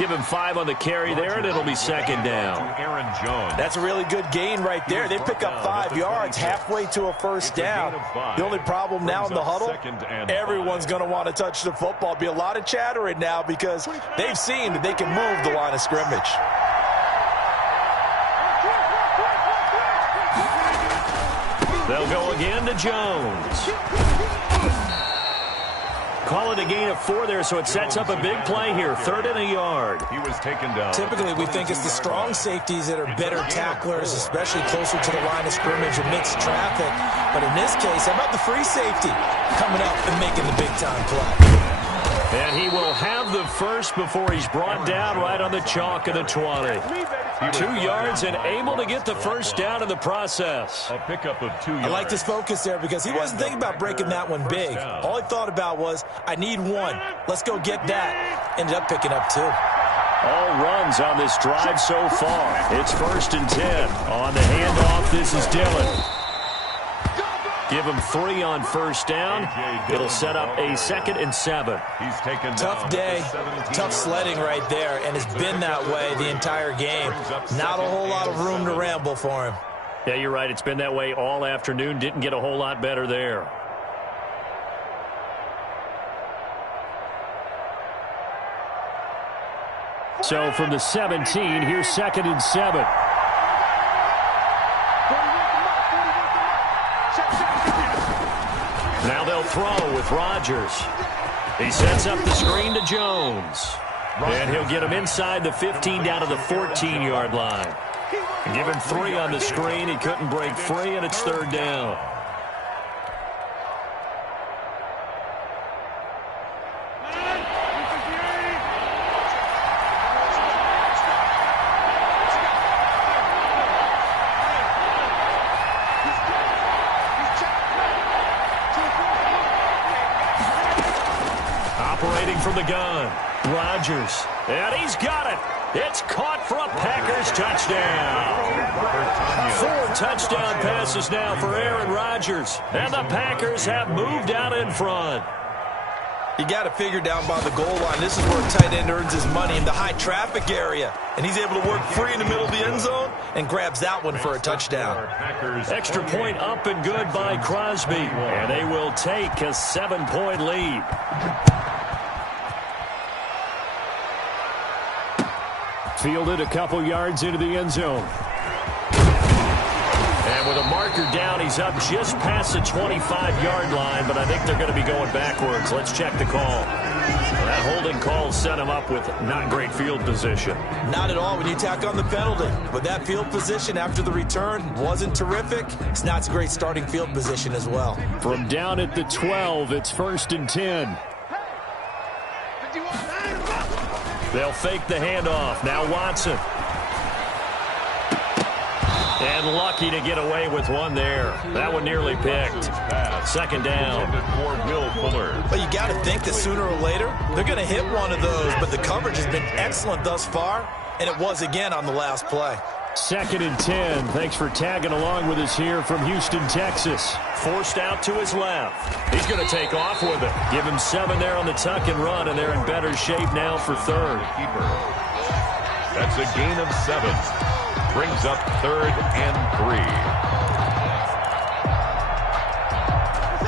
Give him 5 on the carry there, and it'll be second down. Aaron Jones. That's a really good gain right there. They pick up 5 yards halfway to a first down. The only problem now in the huddle, everyone's going to want to touch the football. Be a lot of chattering now because they've seen that they can move the line of scrimmage. They'll go again to Jones. Call it a gain of 4 there, so it sets up a big play here. 3rd and a yard. He was taken down. Typically, we think it's the strong safeties that are better tacklers, especially closer to the line of scrimmage amidst traffic. But in this case, how about the free safety coming up and making the big-time play? And he will have the first before he's brought down right on the chalk of the 20. 2 yards and able to get the first down in the process. A pickup of 2 yards. I like his focus there because he wasn't thinking about breaking that one big. All he thought about was, I need 1. Let's go get that. Ended up picking up 2. All runs on this drive so far. It's 1st and 10. On the handoff, this is Dillon. Give him 3 on first down. It'll set up a 2nd and 7. He's taken tough day, tough sledding right there, and it's been that way the entire game. Not a whole lot of room to ramble for him. Yeah, you're right. It's been that way all afternoon. Didn't get a whole lot better there. So from the 17, here's 2nd and 7. Now they'll throw with Rodgers. He sets up the screen to Jones. And he'll get him inside the 15 down to the 14-yard line. Give him 3 on the screen. He couldn't break free, and it's 3rd down. Operating from the gun, Rodgers, and he's got it. It's caught for a Packers touchdown. 4 touchdown passes now for Aaron Rodgers, and the Packers have moved out in front. You got to figure down by the goal line. This is where a tight end earns his money, in the high traffic area. And he's able to work free in the middle of the end zone and grabs that one for a touchdown. Extra point up and good by Crosby. And they will take a 7-point lead. Fielded a couple yards into the end zone. And with a marker down, he's up just past the 25-yard line, but I think they're going to be going backwards. Let's check the call. That holding call set him up with not great field position. Not at all when you tack on the penalty. But that field position after the return wasn't terrific. It's not a great starting field position as well. From down at the 12, it's 1st and 10. They'll fake the handoff. Now Watson. And lucky to get away with one there. That one nearly picked. 2nd down. But you got to think that sooner or later, they're going to hit one of those. But the coverage has been excellent thus far, and it was again on the last play. 2nd and 10. Thanks for tagging along with us here from Houston, Texas. Forced out to his left. He's going to take off with it. Give him 7 there on the tuck and run, and they're in better shape now for 3rd. That's a gain of 7. Brings up 3rd and 3.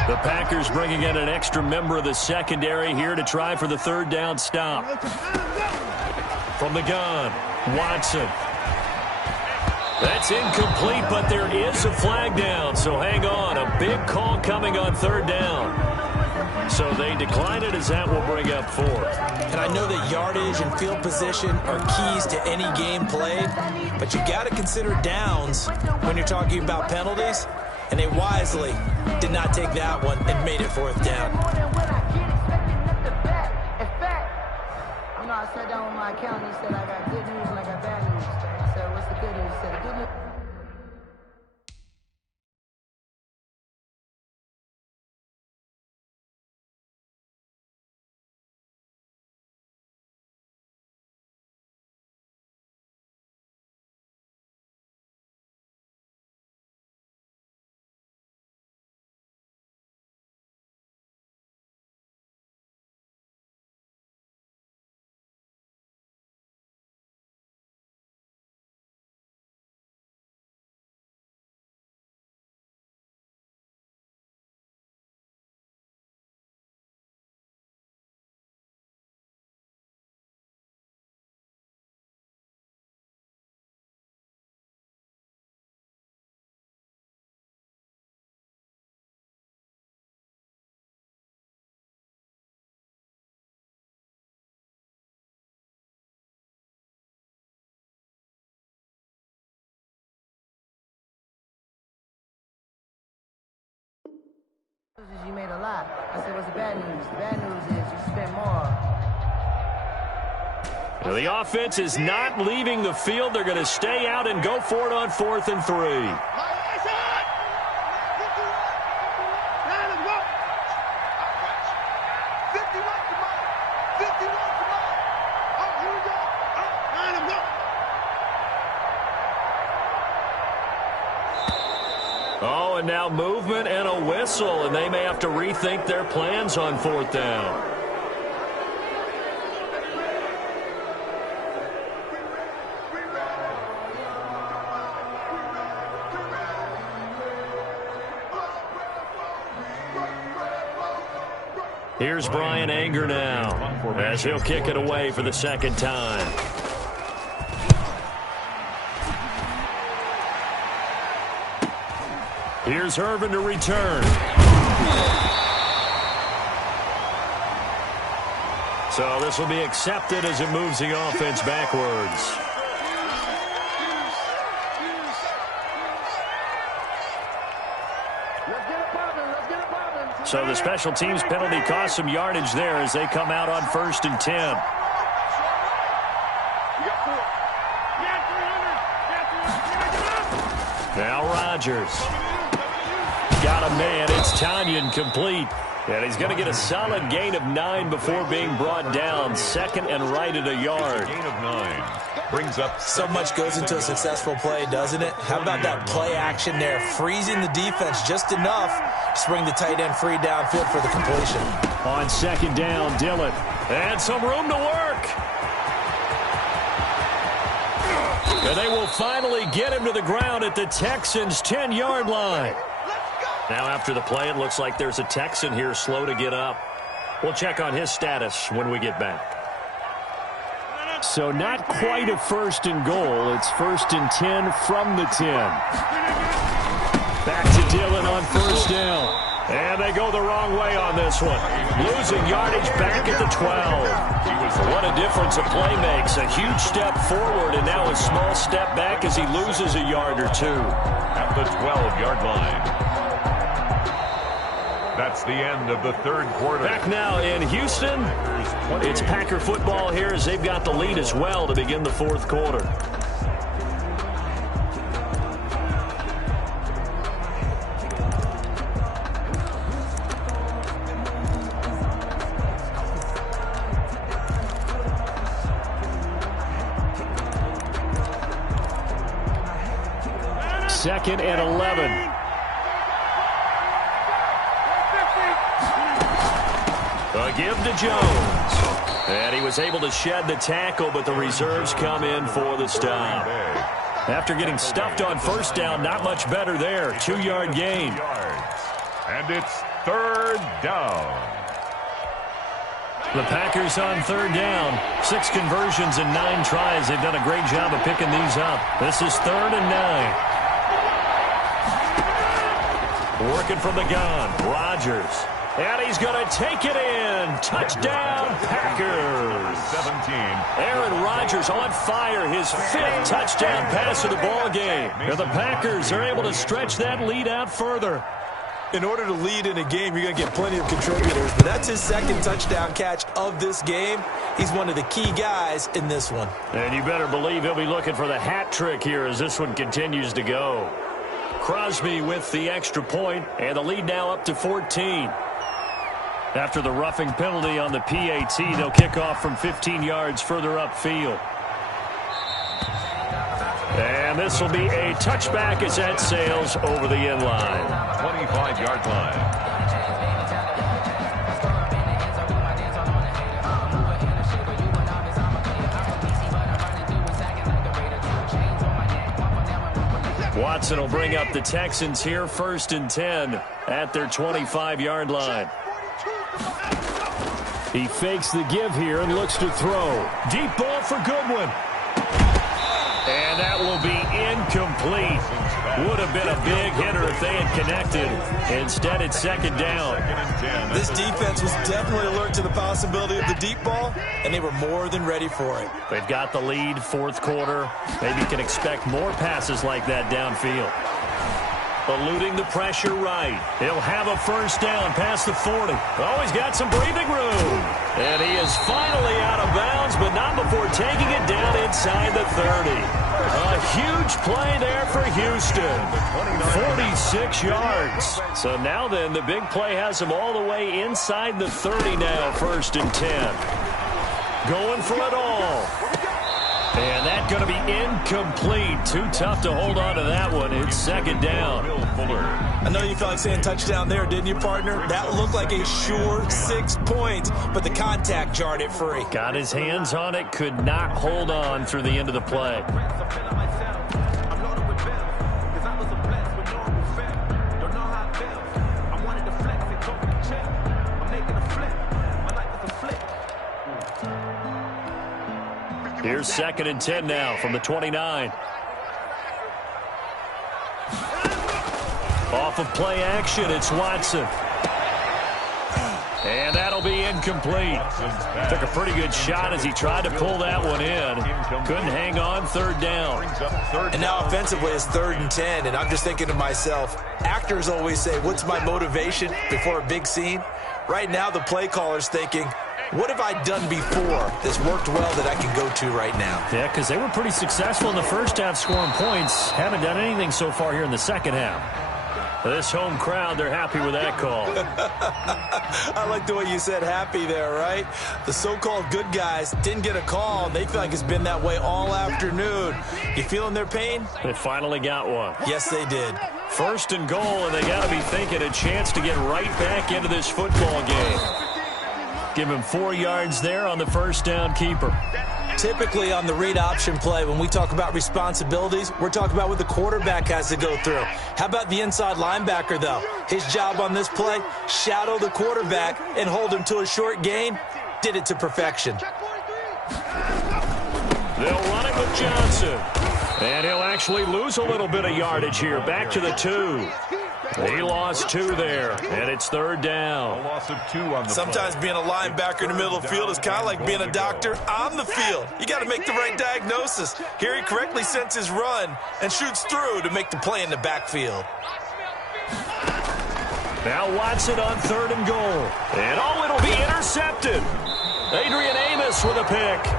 The Packers bringing in an extra member of the secondary here to try for the 3rd down stop. From the gun, Watson. That's incomplete, but there is a flag down, so hang on. A big call coming on 3rd down. So they decline it as that will bring up 4th. And I know that yardage and field position are keys to any game played, but you got to consider downs when you're talking about penalties, and they wisely did not take that one and made it 4th down. I sat down with my accountant and said I got good news and I got bad news. I said, what's the good news? He said, the good news. You made a lot. I said, what's the bad news? The bad news is you spent more. Well, the offense is not leaving the field. They're going to stay out and go for it on 4th and 3. Oh, and now movement and a whistle, and they may have to rethink their plans on 4th down. Here's Brian Anger now, as he'll kick it away for the second time. Here's Irvin to return. So this will be accepted as it moves the offense backwards. So the special teams penalty cost some yardage there as they come out on 1st and 10. Now Rodgers. Got a man. It's Tanyan complete. And he's going to get a solid gain of 9 before being brought down. 2nd and right at a yard. Gain of 9. Brings up so much goes into a successful play, doesn't it? How about that play action there? Freezing the defense just enough to bring the tight end free downfield for the completion. On 2nd down, Dillon. And some room to work. And they will finally get him to the ground at the Texans' 10-yard line. Now after the play, it looks like there's a Texan here slow to get up. We'll check on his status when we get back. So not quite a 1st and goal. It's 1st and 10 from the 10. Back to Dillon on 1st down. And they go the wrong way on this one. Losing yardage back at the 12. What a difference a play makes. A huge step forward and now a small step back as he loses a yard or 2. At the 12-yard line. That's the end of the 3rd quarter. Back now in Houston. It's Packer football here as they've got the lead as well to begin the 4th quarter. Second and 11. A give to Jones. And he was able to shed the tackle, but the reserves come in for the stop. After getting stuffed on 1st down, not much better there. 2-yard gain. And it's 3rd down. The Packers on 3rd down. 6 conversions and 9 tries. They've done a great job of picking these up. This is 3rd and 9. Working from the gun. Rodgers. And he's going to take it in. Touchdown, Packers. 17. Aaron Rodgers on fire. His 5th touchdown pass of the ball game. And the Packers are able to stretch that lead out further. In order to lead in a game, you're going to get plenty of contributors. But that's his 2nd touchdown catch of this game. He's one of the key guys in this one. And you better believe he'll be looking for the hat trick here as this one continues to go. Crosby with the extra point, and the lead now up to 14. After the roughing penalty on the PAT, they'll kick off from 15 yards further upfield. And this will be a touchback as that sails over the end line. 25-yard line. Watson will bring up the Texans here, 1st and 10 at their 25-yard line. He fakes the give here and looks to throw. Deep ball for Goodwin. And that will be incomplete. Would have been a big hitter if they had connected. Instead, it's 2nd down. This defense was definitely alert to the possibility of the deep ball, and they were more than ready for it. They've got the lead, 4th quarter. Maybe can expect more passes like that downfield. eluding the pressure right. He'll have a first down past the 40. Oh, he's got some breathing room. And he is finally out of bounds, but not before taking it down inside the 30. A huge play there for Houston. 46 yards. So now then, the big play has him all the way inside the 30 now, 1st and 10. Going for it all. And that's going to be incomplete. Too tough to hold on to that one. It's 2nd down. I know you felt like saying touchdown there, didn't you, partner? That looked like a sure 6 points, but the contact jarred it free. Got his hands on it, could not hold on through the end of the play. Here's 2nd and 10 now from the 29. Off of play action, it's Watson. And that'll be incomplete. Took a pretty good shot as he tried to pull that one in. Couldn't hang on, 3rd down. And now offensively it's 3rd and 10, and I'm just thinking to myself, actors always say, what's my motivation before a big scene? Right now the play caller's thinking, what have I done before that's worked well that I can go to right now? Yeah, because they were pretty successful in the first half scoring points. Haven't done anything so far here in the second half. This home crowd, they're happy with that call. I like the way you said happy there, right? The so-called good guys didn't get a call, and they feel like it's been that way all afternoon. You feeling their pain? They finally got one. Yes, they did. 1st and goal, and they got to be thinking a chance to get right back into this football game. Give him 4 yards there on the first down keeper. Typically on the read option play, when we talk about responsibilities, we're talking about what the quarterback has to go through. How about the inside linebacker, though? His job on this play, shadow the quarterback and hold him to a short gain. Did it to perfection. They'll run it with Johnson. And he'll actually lose a little bit of yardage here. Back to the 2. He lost 2 there, and it's 3rd down. A loss of 2 on the Sometimes play. being a linebacker in the middle of the field is kind of like being a doctor on the field. You got to make the right diagnosis. Here he correctly senses run and shoots through to make the play in the backfield. Now Watson on 3rd and goal. And it'll be intercepted. Adrian Amos with a pick.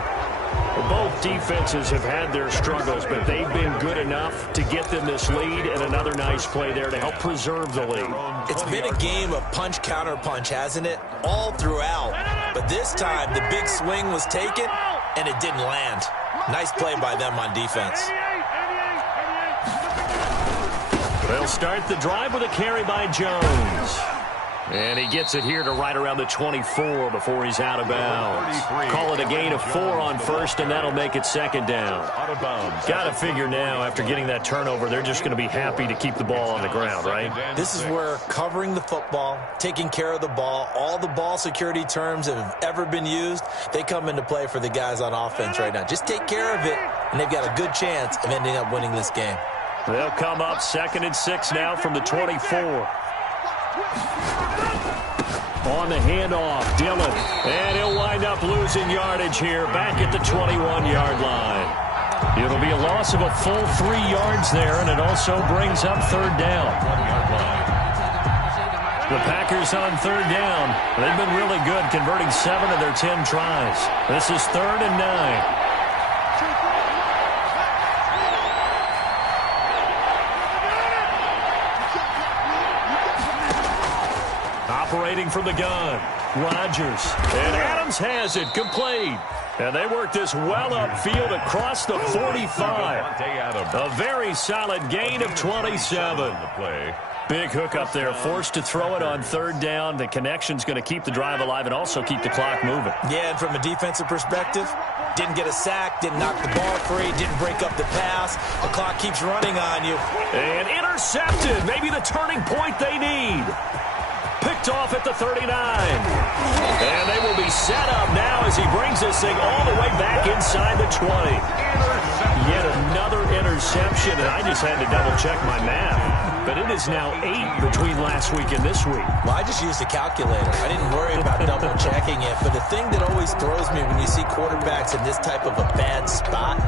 Both defenses have had their struggles, but they've been good enough to get them this lead, and another nice play there to help preserve the lead. It's been a game of punch-counter-punch, hasn't it? All throughout. But this time, the big swing was taken, and it didn't land. Nice play by them on defense. They'll start the drive with a carry by Jones. And he gets it here to right around the 24 before he's out of bounds. Call it a gain of 4 on 1st, and that'll make it 2nd down. Got to figure now, after getting that turnover, they're just going to be happy to keep the ball on the ground, right? This is where covering the football, taking care of the ball, all the ball security terms that have ever been used, they come into play for the guys on offense right now. Just take care of it, and they've got a good chance of ending up winning this game. They'll come up 2nd and 6 now from the 24. On the handoff, Dillon. And he'll wind up losing yardage here back at the 21-yard line. It'll be a loss of a full 3 yards there, and it also brings up 3rd down. The Packers on 3rd down. They've been really good, converting 7 of their 10 tries. This is 3rd and 9. Operating from the gun, Rodgers. And Adams has it, complete. And they work this well upfield across the 45. A very solid gain of 27. Big hook up there, forced to throw it on 3rd down. The connection's going to keep the drive alive and also keep the clock moving. Yeah, and from a defensive perspective, didn't get a sack, didn't knock the ball free, didn't break up the pass. The clock keeps running on you. And intercepted, maybe the turning point they need. Picked off at the 39. And they will be set up now as he brings this thing all the way back inside the 20. yet another interception, and I just had to double-check my math. But it is now 8 between last week and this week. Well, I just used a calculator. I didn't worry about double-checking it. But the thing that always throws me when you see quarterbacks in this type of a bad spot,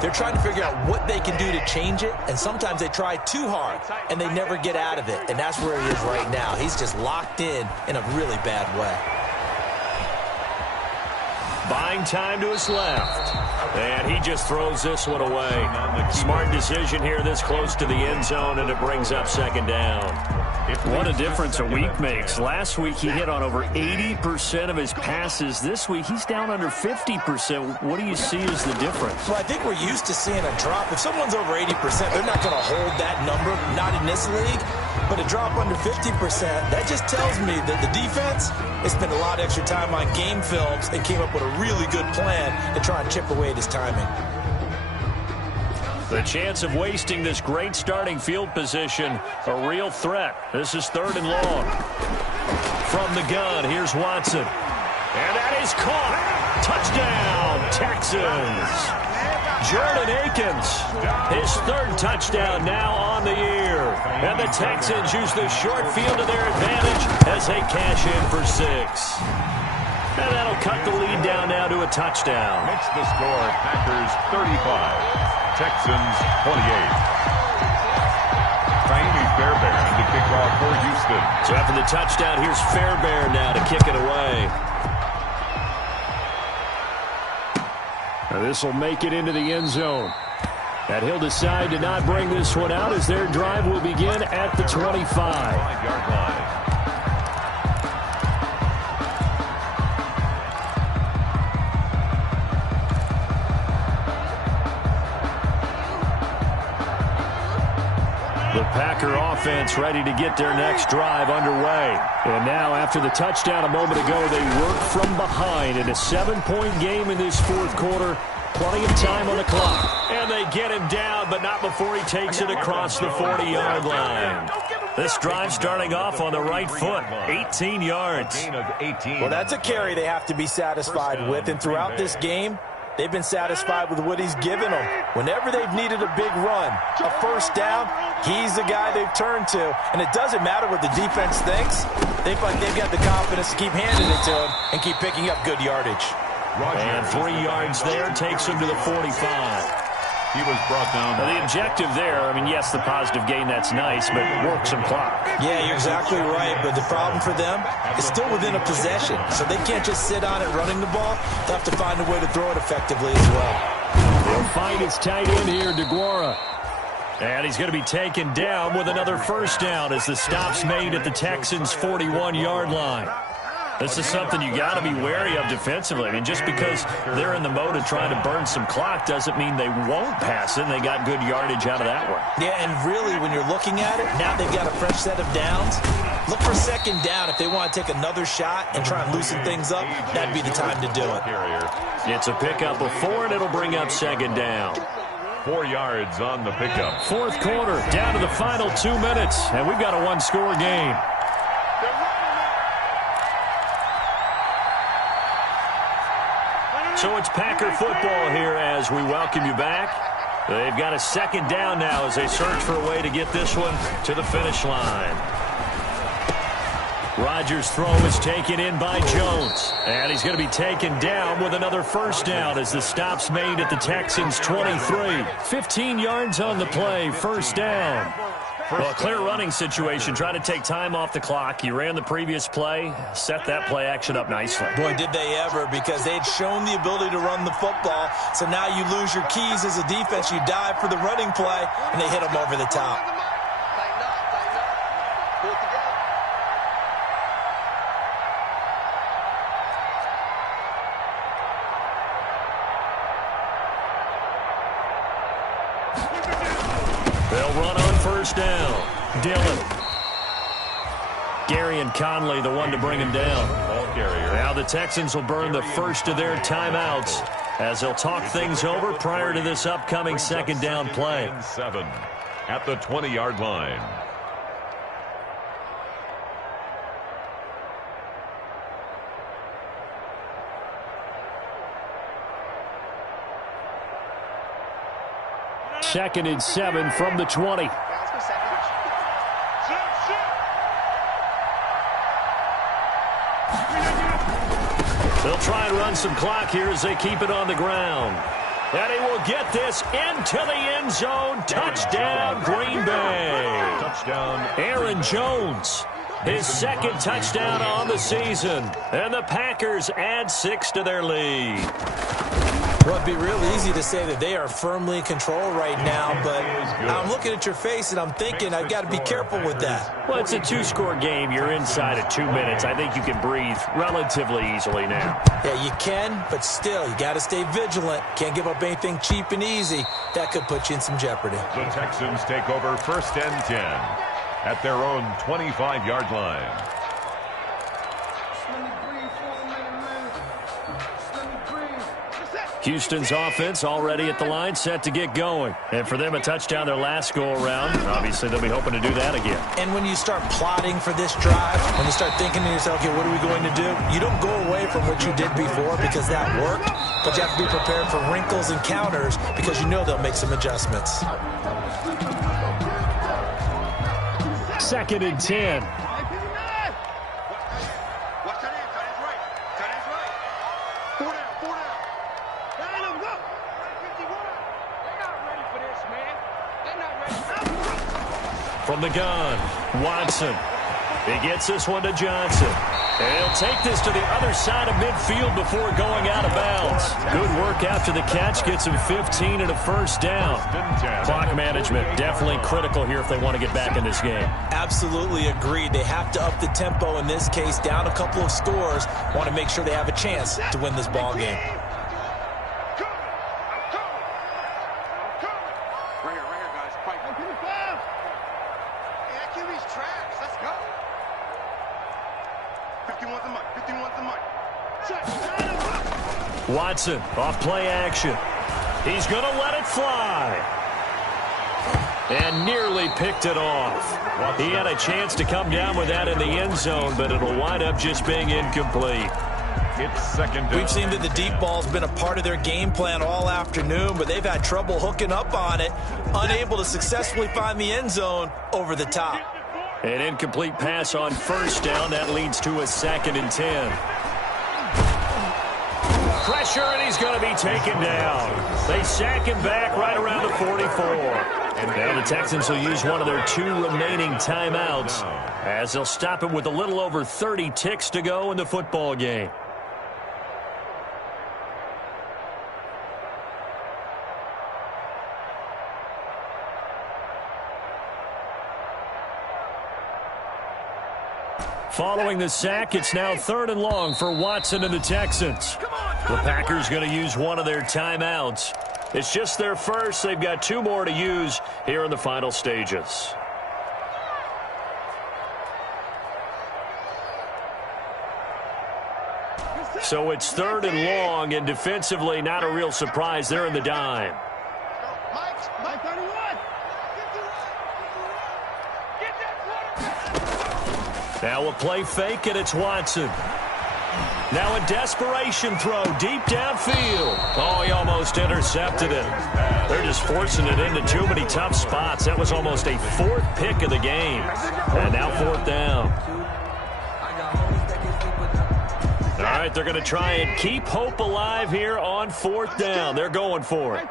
they're trying to figure out what they can do to change it, and sometimes they try too hard, and they never get out of it. And that's where he is right now. He's just locked in a really bad way. Buying time to his left. And he just throws this one away. Smart decision here this close to the end zone, and it brings up second down. What a difference a week makes. Last week he hit on over 80% of his passes. This week he's down under 50%. What do you see as the difference? Well, I think we're used to seeing a drop. If someone's over 80%, they're not going to hold that number, not in this league. But a drop under 50%, that just tells me that the defense has spent a lot of extra time on game films and came up with a really good plan to try and chip away at his timing. The chance of wasting this great starting field position, a real threat. This is 3rd and long. From the gun, here's Watson. And that is caught. Touchdown, Texans. Jordan Akins, his 3rd touchdown now on the year. And the Texans use the short field to their advantage as they cash in for 6. And that'll cut the lead down now to a touchdown. Makes the score Packers 35, Texans 28. Fahimi Fairbairn to kick off for Houston. So after the touchdown, here's Fairbairn now to kick it away. Now this will make it into the end zone. And he'll decide to not bring this one out as their drive will begin at the 25-yard line. The Packer offense ready to get their next drive underway. And now, after the touchdown a moment ago, they work from behind in a 7-point game in this 4th quarter. Plenty of time on the clock. And they get him down, but not before he takes it across the 40-yard line. This drive starting off on the right foot, 18 yards. Well, that's a carry they have to be satisfied with. And throughout this game, they've been satisfied with what he's given them. Whenever they've needed a big run, a first down, he's the guy they've turned to. And it doesn't matter what the defense thinks. They feel like they've got the confidence to keep handing it to him and keep picking up good yardage. And 3 yards there takes him to the 45. He was brought down. Now, the objective there, I mean, yes, the positive gain, that's nice, but work some clock. Yeah, you're exactly right, but the problem for them is still within a possession, so they can't just sit on it running the ball. They'll have to find a way to throw it effectively as well. They'll find his tight end here, DeGuara. And he's going to be taken down with another first down as the stop's made at the Texans' 41-yard line. This is something you got to be wary of defensively. I mean, just because they're in the mode of trying to burn some clock doesn't mean they won't pass it, and they got good yardage out of that one. Yeah, and really, when you're looking at it, now they've got a fresh set of downs. Look for second down if they want to take another shot and try and loosen things up. That'd be the time to do it. It's a pickup of 4, and it'll bring up second down. 4 yards on the pickup. 4th quarter, down to the final 2 minutes, and we've got a one-score game. So it's Packer football here as we welcome you back. They've got a second down now as they search for a way to get this one to the finish line. Rodgers' throw is taken in by Jones. And he's going to be taken down with another first down as the stop's made at the Texans' 23. 15 yards on the play, first down. Well, a clear running situation. Try to take time off the clock. He ran the previous play, set that play action up nicely. Boy, did they ever, because they had shown the ability to run the football. So now you lose your keys as a defense. You dive for the running play, and they hit them over the top. They'll run on first down. Dillon. Gary and Conley, the one to bring him down. Now the Texans will burn the first of their timeouts as they'll talk things over prior to this upcoming second down play. 7 at the 20-yard line. 2nd and 7 from the 20. They'll try and run some clock here as they keep it on the ground. And he will get this into the end zone. Touchdown, Green Bay. Touchdown, Aaron Jones, his 2nd touchdown on the season. And the Packers add 6 to their lead. Well, it'd be real easy to say that they are firmly in control right now, but I'm looking at your face and I'm thinking I've got to be careful with that. Well, it's a 2-score game. You're inside of 2 minutes. I think you can breathe relatively easily now. Yeah, you can, but still, you got to stay vigilant. Can't give up anything cheap and easy. That could put you in some jeopardy. The Texans take over 1st and 10 at their own 25-yard line. Houston's offense already at the line, set to get going. And for them, a touchdown their last go-around. Obviously, they'll be hoping to do that again. And when you start plotting for this drive, when you start thinking to yourself, okay, what are we going to do? You don't go away from what you did before because that worked, but you have to be prepared for wrinkles and counters because you know they'll make some adjustments. 2nd and 10. From the gun, Watson. He gets this one to Johnson. And he'll take this to the other side of midfield before going out of bounds. Good work after the catch. Gets him 15 and a 1st down. Clock management definitely critical here if they want to get back in this game. Absolutely agreed. They have to up the tempo in this case, down a couple of scores. Want to make sure they have a chance to win this ball game. Watson off play action. He's going to let it fly. And nearly picked it off. He had a chance to come down with that in the end zone, but it'll wind up just being incomplete. It's 2nd down. We've seen that the deep ball's been a part of their game plan all afternoon, but they've had trouble hooking up on it, unable to successfully find the end zone over the top. An incomplete pass on 1st down. That leads to a 2nd and 10. Pressure, and he's going to be taken down. They sack him back right around the 44. And now the Texans will use one of their 2 remaining timeouts as they'll stop him with a little over 30 ticks to go in the football game. Following the sack, it's now 3rd and long for Watson and the Texans. The Packers going to use one of their timeouts. It's just their first. They've got 2 more to use here in the final stages. So it's 3rd and long, and defensively, not a real surprise. They're in the dime. Now a play fake, and it's Watson. Now a desperation throw deep downfield. Oh, he almost intercepted it. They're just forcing it into too many tough spots. That was almost a 4th pick of the game. And now 4th down. All right, they're going to try and keep hope alive here on 4th down. They're going for it.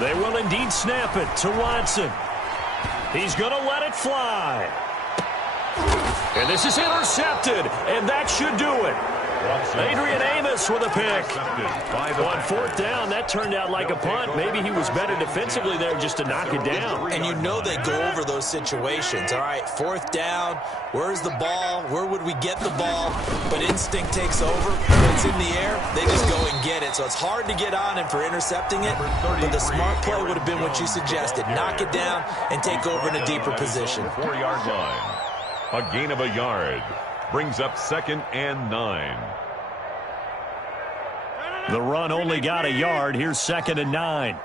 They will indeed snap it to Watson. He's going to let it fly. And this is intercepted, and that should do it. Adrian Amos with a pick. On 4th down, that turned out like a punt. Maybe he was better defensively there just to knock it down. And you know they go over those situations. All right, 4th down, where's the ball? Where would we get the ball? But instinct takes over. When it's in the air, they just go and get it. So it's hard to get on him for intercepting it, but the smart play would have been what you suggested. Knock it down and take over in a deeper position. 4-yard line. A gain of a yard. Brings up 2nd and 9. The run only got a yard. Here's 2nd and 9.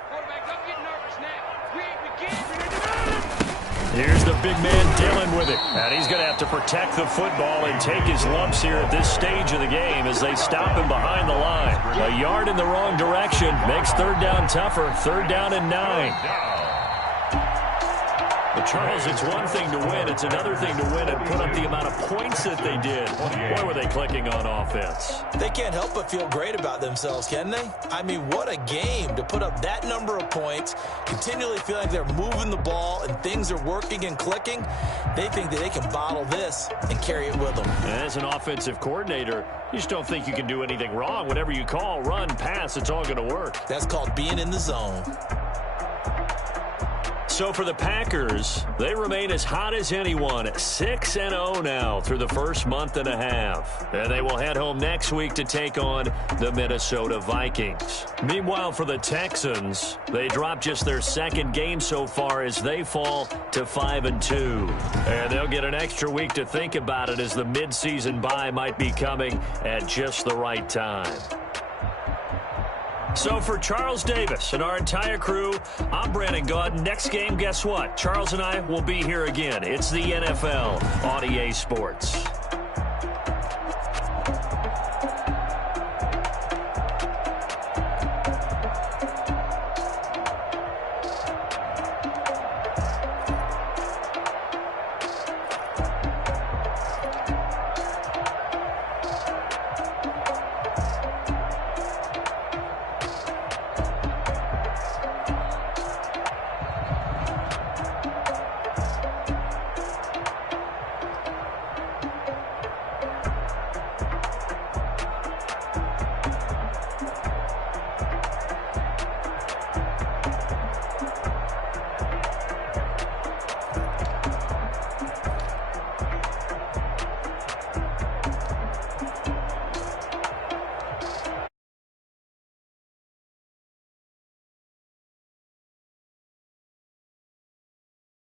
Here's the big man Dillon with it. And he's going to have to protect the football and take his lumps here at this stage of the game as they stop him behind the line. A yard in the wrong direction makes third down tougher. 3rd down and 9. But Charles, it's one thing to win. It's another thing to win and put up the amount of points that they did. Boy, were they clicking on offense. They can't help but feel great about themselves, can they? I mean, what a game to put up that number of points, continually feel like they're moving the ball and things are working and clicking. They think that they can bottle this and carry it with them. As an offensive coordinator, you just don't think you can do anything wrong. Whatever you call, run, pass, it's all going to work. That's called being in the zone. So for the Packers, they remain as hot as anyone, 6-0 now through the first month and a half. And they will head home next week to take on the Minnesota Vikings. Meanwhile, for the Texans, they drop just their 2nd game so far as they fall to 5-2. And they'll get an extra week to think about it as the midseason bye might be coming at just the right time. So for Charles Davis and our entire crew, I'm Brandon Gaudin. Next game, guess what? Charles and I will be here again. It's the NFL on EA Sports.